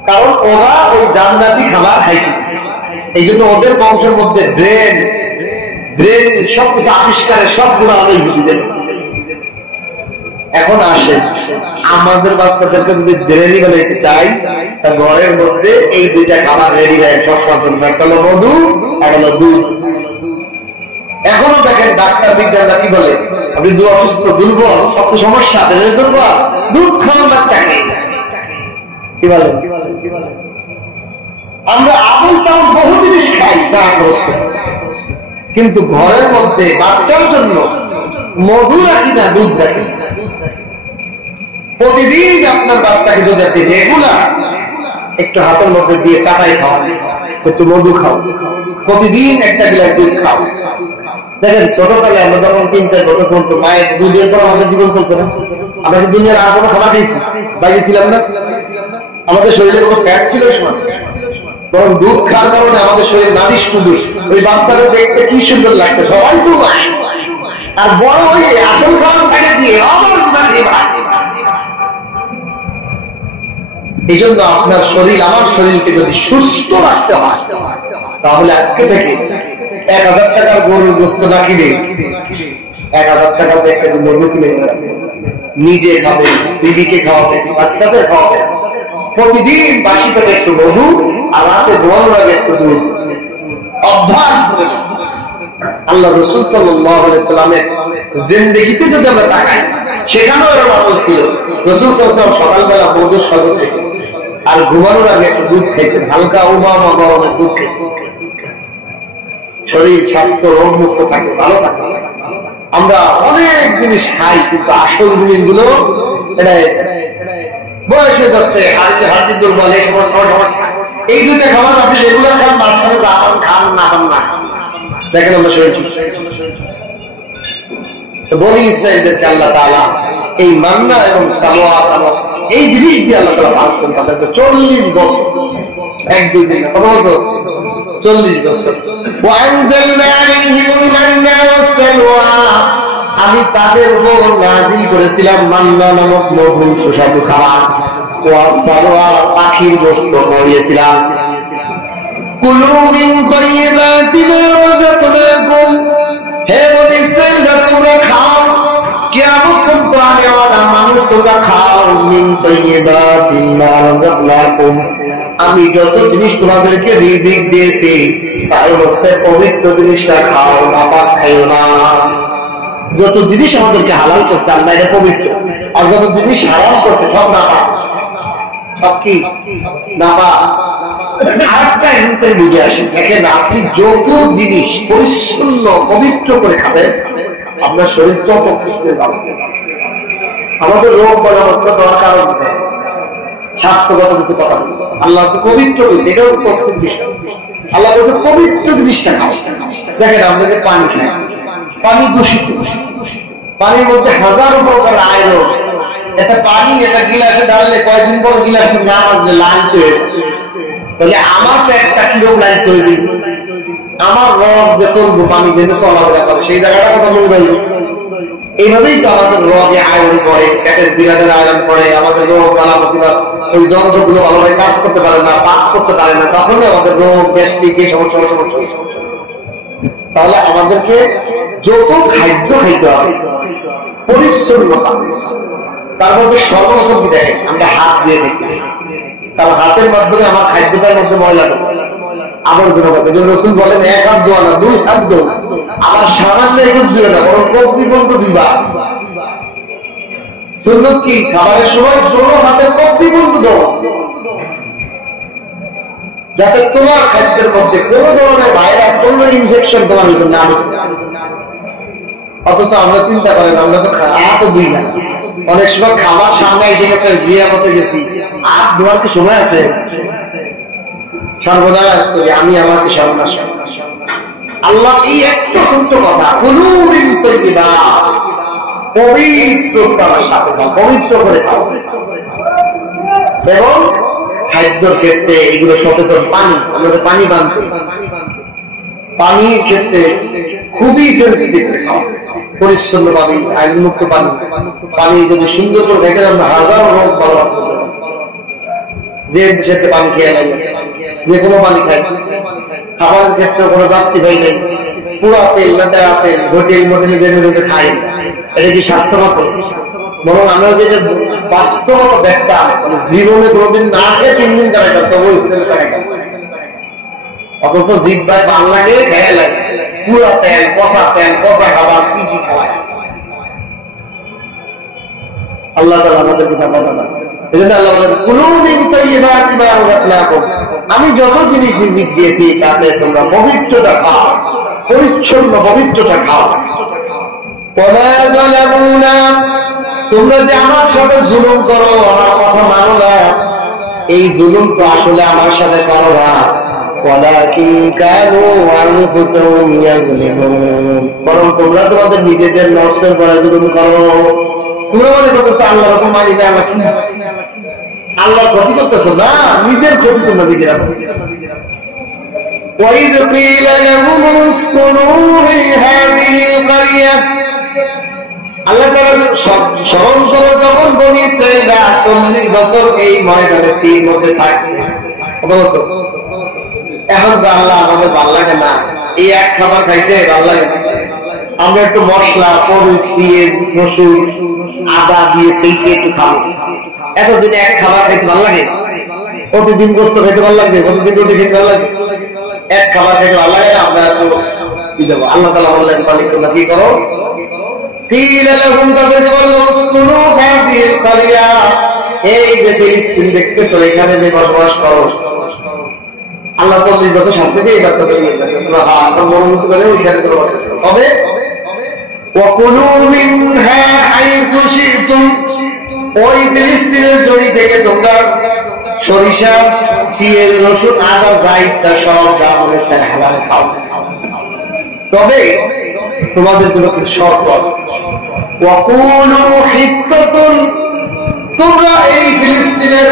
কারণ ওরা ওই জান্নাতি খাবার খাইছে। এই জন্য ওদের বংশের মধ্যে ব্রেন সবকিছু আবিষ্কারের সবগুলো আমি বুঝিদের। এখন আসে আমাদের বাচ্চাদেরকে যদি ব্রেনই বানাইতে চাই, তা ঘরের মধ্যে এই 2টা খাবার রেডি হয় সবসময়, একটা হলো মধু, একটা হলো দুধ। এখনো দেখেন ডাক্তার বিজ্ঞানরা কি বলে, আপনি অসুস্থ, দুর্বল, সব সমস্যা, দুর্বল, দুধ খাওয়ান বাচ্চাকে, কি বলেন? আমরা আবল তাবল বহু জিনিস খাই, কিন্তু ঘরের মধ্যে বাচ্চার জন্য মধু রাখি না, দুধ রাখি। প্রতিদিন আপনার বাচ্চাকে যদি আপনি রেগুলার একটু হাতের মধ্যে দিয়ে চাটাই খাওয়ান, একটু মধু খাও, প্রতিদিন একটা গ্লাস দুধ খাও। দেখেন ছোটকালে আমরা যখন 3-4 বছর পর্যন্ত মায়ের দুধের পর আমাদের জীবন চলছে না, আমরা কি দুনিয়ার আর কোনো খাবার খেয়েছি? বাইরে ছিলাম না, আমাদের শরীরে কোনো ফ্যাট ছিল সময়, বরং দুধ খাওয়ার কারণে আমাদের শরীর নালিশ কুদুস। ওই বাচ্চারা দেখতে কি সুন্দর লাগতো, সবাই তো আর বড় হয়ে আসল খাওয়া ছেড়ে দিয়ে আবার এই জন্য আপনার শরীর, আমার শরীরকে যদি সুস্থ রাখতে হয়, তাহলে আজকে থেকে 1000 টাকার গরুর গোস্ত না কিনে 1000 টাকা একটা গরু কিনে নিজে খাবে, বিবিকে খাওয়াবে, বাচ্চাদের খাওয়াবে। প্রতিদিন বাসি থেকে একটু মধু, আর রাতে ঘুমানোর আগে একটু দুধ অভ্যাস করে। আল্লাহ রাসূল সাল্লাল্লাহু আলাইহি সাল্লামের জিন্দেগিতে যদি আমরা তাকাই, সেখানেও এরকম আমল ছিল। রাসূল সাল্লাল্লাহু আলাইহি ওয়াসাল্লাম সকালবেলা মধুর শরবত খেতেন, আর ঘুমানোর আগে একটু দুধ খেতেন, হালকা উমামা গরমের দুধ খেতেন। শরীর স্বাস্থ্য রোগমুক্ত থাকে, ভালো থাকে। আমরা অনেক জিনিস খাই, কিন্তু আসল জিনিসগুলো এটা বয়স হয়ে যাচ্ছে, হাড়ি দুর্বল, এই সমস্যা। এই 2টা খাবার আপনি রেগুলার খান, মাঝখানে দাঁড়ান খান না খান না, দেখেন আমরা শরীর ঠিক। বনি ইসরাইলদেরকে আল্লাহ তাআলা এই মান্না এবং সালোয়া এই জিনিস দিয়ে আল্লাহ তাআলা পালন করতেন 40 বছর, 1-2 দিন, কত বছর? 40 বছর। আমি তাদের উপর নাযিল করেছিলাম মান্না নামক মধুর সুস্বাদু খাবার, পাখির গোশত খাইয়েছিলাম। কুলু মিন তাইয়্যিবাতি মা রাযাকনাকুম, হে বনী ইসরাঈল তোমরা খাও, কিয়ামত পর্যন্ত আনেওয়ালা মানুষ তোমরা খাও। মিন তাইয়্যিবাতি মা রাযাকনাকুম, আমি যত জিনিস তোমাদেরকে রিজিক দিয়েছি তার মধ্যে পবিত্র জিনিসটা খাও, নাপাক খাইও না। যত জিনিস আমাদেরকে হালাল করছে আল্লাহ এটা পবিত্র, আর যত জিনিস হারাম করছে সব নাপাক, সব কি নাপাক। আরেকটা এমনিতে বুঝে আসে, দেখেন আপনি যত জিনিস পরিচ্ছন্ন পবিত্র করে খাবেন আপনার শরীর তত সুস্থ হবে। আমাদের রোগ বলে অবস্থা দরকার স্বাস্থ্যগত কিছু কথা আল্লাহ তো পবিত্র হয়েছে, এটাও প্রত্যেক বিষয়। আল্লাহ বলছে পবিত্র জিনিসটা খাও। দেখেন আমাদের পানি খাই, পানি দূষিত, পানির মধ্যে হাজারো প্রকার আয়রন। এটা পানি এটা গিলাসে ঢাললে কয়েকদিন পর গিলাস না আসলে লালচ হয়ে যায়। তাহলে আমার পেটটা কিরকম লালচ হয়ে দিল, আমার রোগ যে চলবো পানি যেতে চলাফেরা করে সেই জায়গাটা কথা মনে রইল। এইভাবেই তো আমাদের রোগে আয়রন পড়ে, পেটের বিলাদের আয়রন পড়ে, আমাদের রোগ জ্বালা মুসিবত, ওই যন্ত্রগুলো ভালোভাবে কাজ করতে পারে না, পাস করতে পারে না, তখনই আমাদের রোগ গ্যাস্ট্রিক এই সমস্যা। তাহলে আমাদেরকে যত খাদ্য খাইতে হবে পরিচ্ছন্নতা, তার মধ্যে সর্বশক্তি। দেখেন আমরা হাত দিয়ে দেখি, কারণ হাতের মাধ্যমে আমার খাদ্যটার মধ্যে ময়লা আবর্জনা করবে। যে রসুল বলেন 1 হাত ধোয়া না 2 হাত ধোয়া, আবার সামান্য একটু দিও না, বরং কবজি পর্যন্ত দিবা। সুন্নত কি খাবারের সময় জোর হাতের কবজি পর্যন্ত দেওয়া, যাতে তোমার খাদ্যের মধ্যে কোন ধরনের ভাইরাস কোন ইনফেকশন তোমার ভিতরে না হতে। অথচ আমরা চিন্তা করেন, আমরা তো হাতও দিই না। অনেক সময় খাবার সামনে এসে গেছে, গিয়ে মতে গেছি, হাত ধোয়ার কি সময় আছে? সর্বদা আমি আমাকে সর্বনাশ। আল্লাহ এই একটা সত্য কথা, পবিত্রতার সাথে খাও, পবিত্র করে খাও। এবং খাদ্যের ক্ষেত্রে এগুলো সচেতন। পানি, আমাদের পানি পান করি, পানির ক্ষেত্রে খুবই সেন্সিটিভ করে খাও, পরিচ্ছন্ন পানি, আইনমুক্ত পানি। পানি যদি সুন্দর করে দেখে আমরা হাজার রোগ ভালো যে দেশে পানি খেয়ে লাগে, যে কোনো পানি খাই। খাবারের ক্ষেত্রে কোনো জাস্টিফাই নেই, পুরা তেল না দেওয়া তেল হোটেল মোটেলে যেতে যেতে খাই, এটা কি স্বাস্থ্যগত? বরং আমরা যেটা বাস্তবতা দেখতাম, জীবনে কোনোদিন না খেয়ে 3 দিন কাটাইতাম, তবু হোটেল কাটাইতাম। অথচ জিভ ভাই ভাল লাগে, খেয়ে লাগে, পুরা তেল, পচা খাবার কি কি খাওয়ায়। আল্লাহ তাআলা আমাদেরকে আমি যত জিনিস দিয়েছি তাতে তোমরা পবিত্রতা খাও, পরিচ্ছন্ন পবিত্রতা খাও। তোমরা যে আমার সাথে জুলুম করো, আমার কথা মানো না, এই জুলুম তো আসলে আমার সাথে করো না, বরং তোমরা তোমাদের নিজেদের নফসের পরে জুলুম করো। তোমরা মনে করতেছো আল্লাহ রকম মানি না, আমার কি আল্লাহ ক্ষতি করতেছো না, নিজের ক্ষতি তোমরা নিজেরা। وَإِذْ قِيلَ لَهُمُ اسْكُنُوا فِي هَٰذِهِ الْقَرْيَةِ, আল্লাহ তাআলা স্মরণ করো যখন বনী ইসরাঈলরা 40 বছর এই ময়দানে তীর মধ্যে থাকছে। এখন তো আল্লাহ আমাদের ভালো লাগে না, এই এক খাবার খাইতে ভালো লাগে না, আমরা একটু মশলা মরিচ দিয়ে রসুন আদা দিয়ে সেই একটু খাবো। এতদিন এক খাবার খাইতে ভালো লাগে, প্রতিদিন গোস্ত খেতে ভালো লাগবে, প্রতিদিন রুটি খেতে ভালো লাগে, এক খাবার খেতে ভালো লাগে না। আমরা একটু কি দেবো? আল্লাহ তাআলা বললেন তোমরা কি করো? এই যে ফিলিস্তিন দেখতেছো, এখানে যে বসবাস করো। আল্লাহ 40 বছর শাস্তি দিয়ে এবার তোকে মনোমুক্ত করে ওইখানে তোর বসবাস করো। তবে ওই ফিলিস্তিনের জমি থেকে তোমরা সরিষা, পেঁয়াজ, রসুন, আদা যা ইচ্ছা সব যা মনে চায় হালাল খাও। তবে তোমাদের জন্য কিছু শর্ত আছে। তোমরা এই ফিলিস্তিনের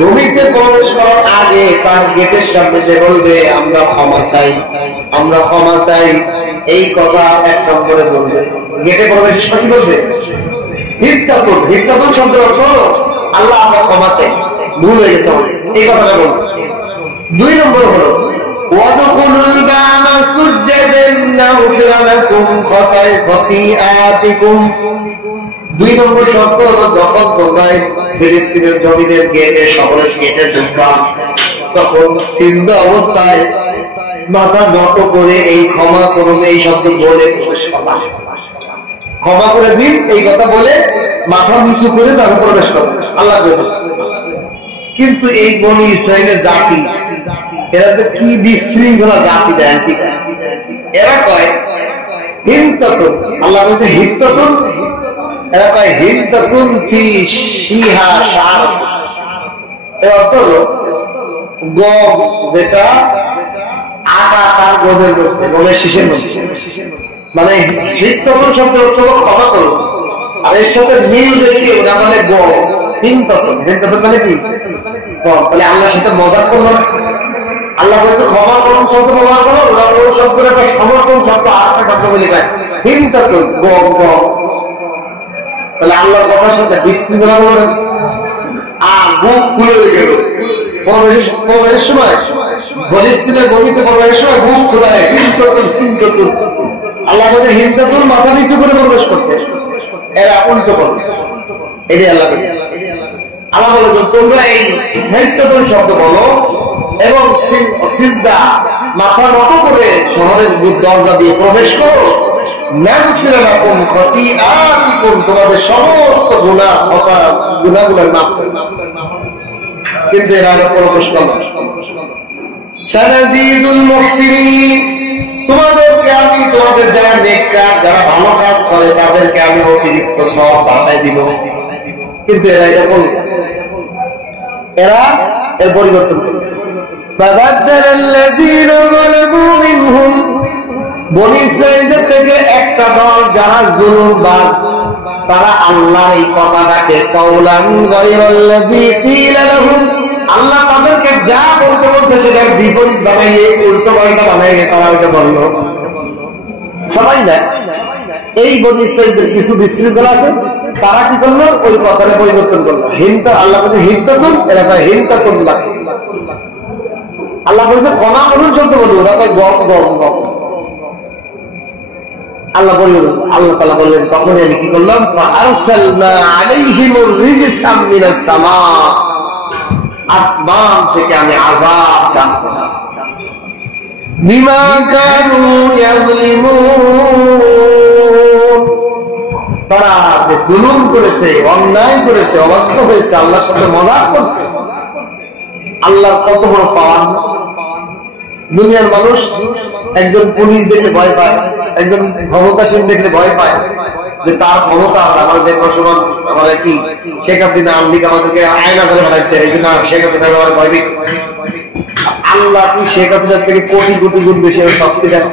ভূমিতে প্রবেশ করার আগে তার গেটের সামনে যে বলবে আমরা ক্ষমা চাই, আমরা ক্ষমা চাই, এই কথা এক নম্বরে বলবে। গেটে প্রবেশের সময় কি বলবে? হিপ্তাতুন। হিপ্তাতুন শব্দের অর্থ আল্লাহ আমরা ক্ষমা চাই, ভুল হয়ে গেছে এই কথাটা বলবে। 2 নম্বর হলো ওয়াদখুলুল বাবা সুজ্জাদান নাগফির লাকুম খাতায়াতিকুম। 2 নম্বর শর্ত হলো যখন তোমরা ফিলিস্তিনের জমিনের গেটে, শহরের গেটে ঢুকবা, তখন সিজদা অবস্থায় মাথা নত করে এই ক্ষমা করুন এই শব্দ বলে প্রবেশ করবা। ক্ষমা করে দিন এই কথা বলে মাথা নিচু করে তারপর প্রবেশ করবে আল্লাহ। কিন্তু এই বনি ইসরায়েলের জাতি, এরা তো কি বিশৃঙ্খলা জাতি দেয়। এরা কয় হিমতাতুন, আল্লাহ বলছে হিমতাতুন, এরা কয় হিমতাতুন ফিহা শার। এর অর্থ হলো গম, যেটা আটা তার গমের মধ্যে, গমের শীষের মধ্যে, মানে হিমতাতুন শব্দের অর্থ হলো ক্ষমা করুন, আর এর সাথে মিল রেখে ওরা বলে গম। হিমতাতুন, হিমতাতুন মানে কি? গম। তাহলে আল্লাহর সাথে মজা করলো না। আল্লাহ বলছে ক্ষমা করুন শব্দ ব্যবহার করো, ওরা ওই শব্দের একটা সমর্থন শব্দ আর একটা শব্দ বলে দেয় হিমতাতুন, গম গম। তাহলে আল্লাহর কথার সাথে বিশৃঙ্খলা করে আর বুক খুলে গেল। প্রবেশের সময় ফিলিস্তিনের ভূমিতে প্রবেশের সময় বুক খোলায় হিমতাতুন হিমতাতুন। আল্লাহ বলছে হিমতাতুন মাথা নিচু করে প্রবেশ করতে, এরা উল্টো করবে। এটাই আল্লাহ আল্লাহ বলে যে তোমরা এই হিমতাতুন শব্দ বলো এবং সিজদা মাথা নত করে শহরের দরজা দিয়ে প্রবেশ করো। নাগফির লাকুম খাতিআতিকুম, তোমাদের সমস্ত গুনাহ গুনাহগুলো মাফ করে। কিন্তু এরা প্রবেশ করে না। সানাজিদুল মুহসিনিন, তোমাদেরকে আমি, তোমাদের যারা নেককার, যারা ভালো কাজ করে তাদেরকে আমি অতিরিক্ত সওয়াব বাড়ায় দিব। কিন্তু এরা এটা বলবে, এরা এর পরিবর্তন করবে। فبدل الذين ظلموا منهم, বনি ইসরাঈলের থেকে একটা দল যারা জুলুমবাজ, তারা আল্লাহর এই কথাটাকে কাওলান গায়রাল্লাযী ক্বিলা লাহুম, আল্লাহ তাদেরকে যা বলতে বলছে সেটার বিপরীত বানাইয়ে, উল্টো পাল্টা বানাইয়ে তারা এটা বলল। সবাই না, এই বনি ইসরাঈলের কিছু বিশৃঙ্খলা আছে, তারা কি করলো? ওই কথাটা পরিবর্তন করলো। হিমতা, আল্লাহ বলছে হিমতাতুন, এরা কয় হিমতাতুন লাহ। আল্লাহ বলছে ক্ষমা করুন শব্দ বলুন, ওরা কয় গম গম গম। আল্লাহ বললেন, আল্লাহ তাআলা বললেন তখন আমি কি করলাম? ফাআরসালনা আলাইহিমুর রিজসাম মিনাস সামা, আসমান থেকে আমি আযাব দান করলাম। বিমা কানু ইয়াযলিমুন, তারা যে জুলুম করেছে, অন্যায় করেছে, অবাধ্য হয়েছে, আল্লাহর সাথে মজাক করছে। আল্লাহর কত বড় পাওয়ার! দুনিয়ার মানুষ একজন পুলিশ দেখলে ভয় পায়, একজন ক্ষমতাসীন দেখলে ভয় পায় যে তার ক্ষমতা আছে, আমার যে মুসলমান আমরা কি শেখ হাসিনা আমলিক আমাদেরকে আয়না ধরে বানাইছে, এই জন্য শেখ হাসিনা আমার ভয় পেয়ে। আল্লাহ কি শেখ হাসিনার থেকে কোটি কোটি গুণ বেশি শক্তি দেন?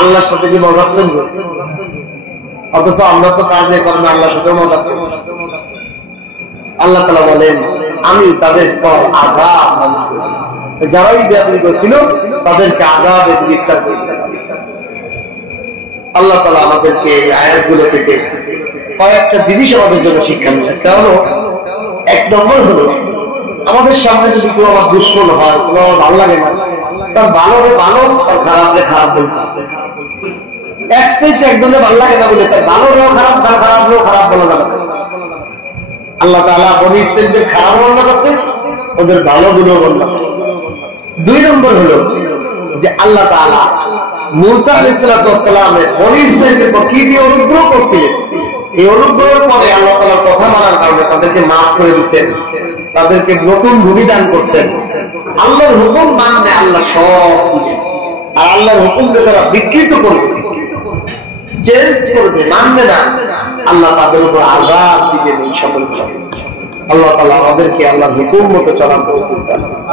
আল্লাহর সাথে কি মজা করছেন? অথচ আমরা তো কাজে করেন আল্লাহর সাথে মজা করি। আল্লাহ তাআলা বলেন আমি তাদের পর আযাব, যারাই বেয়াদবি করেছিল তাদেরকে আযাবে গ্রেফতার করে। আল্লাহ তাআলা আমাদেরকে এই আয়াতগুলো থেকে কয়েকটা জিনিস আমাদের জন্য শিক্ষা নিয়ে, একটা হলো, 1 নম্বর হলো আমাদের সামনে যদি কেউ আমার দুশ্মন হয়, কেউ আমার ভালো লাগে না, তার ভালো হলে ভালো, তার খারাপ হলে খারাপ বলতে হবে। এক সাইড একজনের ভালো লাগে না বলে তার ভালো হলেও খারাপ, তার খারাপ হলেও খারাপ বলা যাবে না। আল্লাহ তাআলা বনি ইসরাঈলদের খারাপ বর্ণনা করছেন, ওদের ভালো গুলো বর্ণনা করছেন। 2 নম্বর হলো যে আল্লাহ তাআলা মূসা আলাইহিস সালামের বনি ইসরাঈলদের উপর কি দিয়ে অনুগ্রহ করছিলেন, এই অনুগ্রহের পরে আল্লাহ তাআলার কথা মানার কারণে তাদেরকে মাফ করে দিয়েছেন, তাদেরকে নতুন ভূমি দান করছেন। আল্লাহর হুকুম মানলে আল্লাহ সব দিবেন, আর আল্লাহর হুকুমকে তারা বিকৃত করবে, চেঞ্জ করবে, মানবে না, আল্লাহ তাদের উপর আযাব দিবেন। এই সকল আল্লাহ তাআলা আমাদেরকে আল্লাহর হুকুম মতো চলার তৌফিক দান করুন।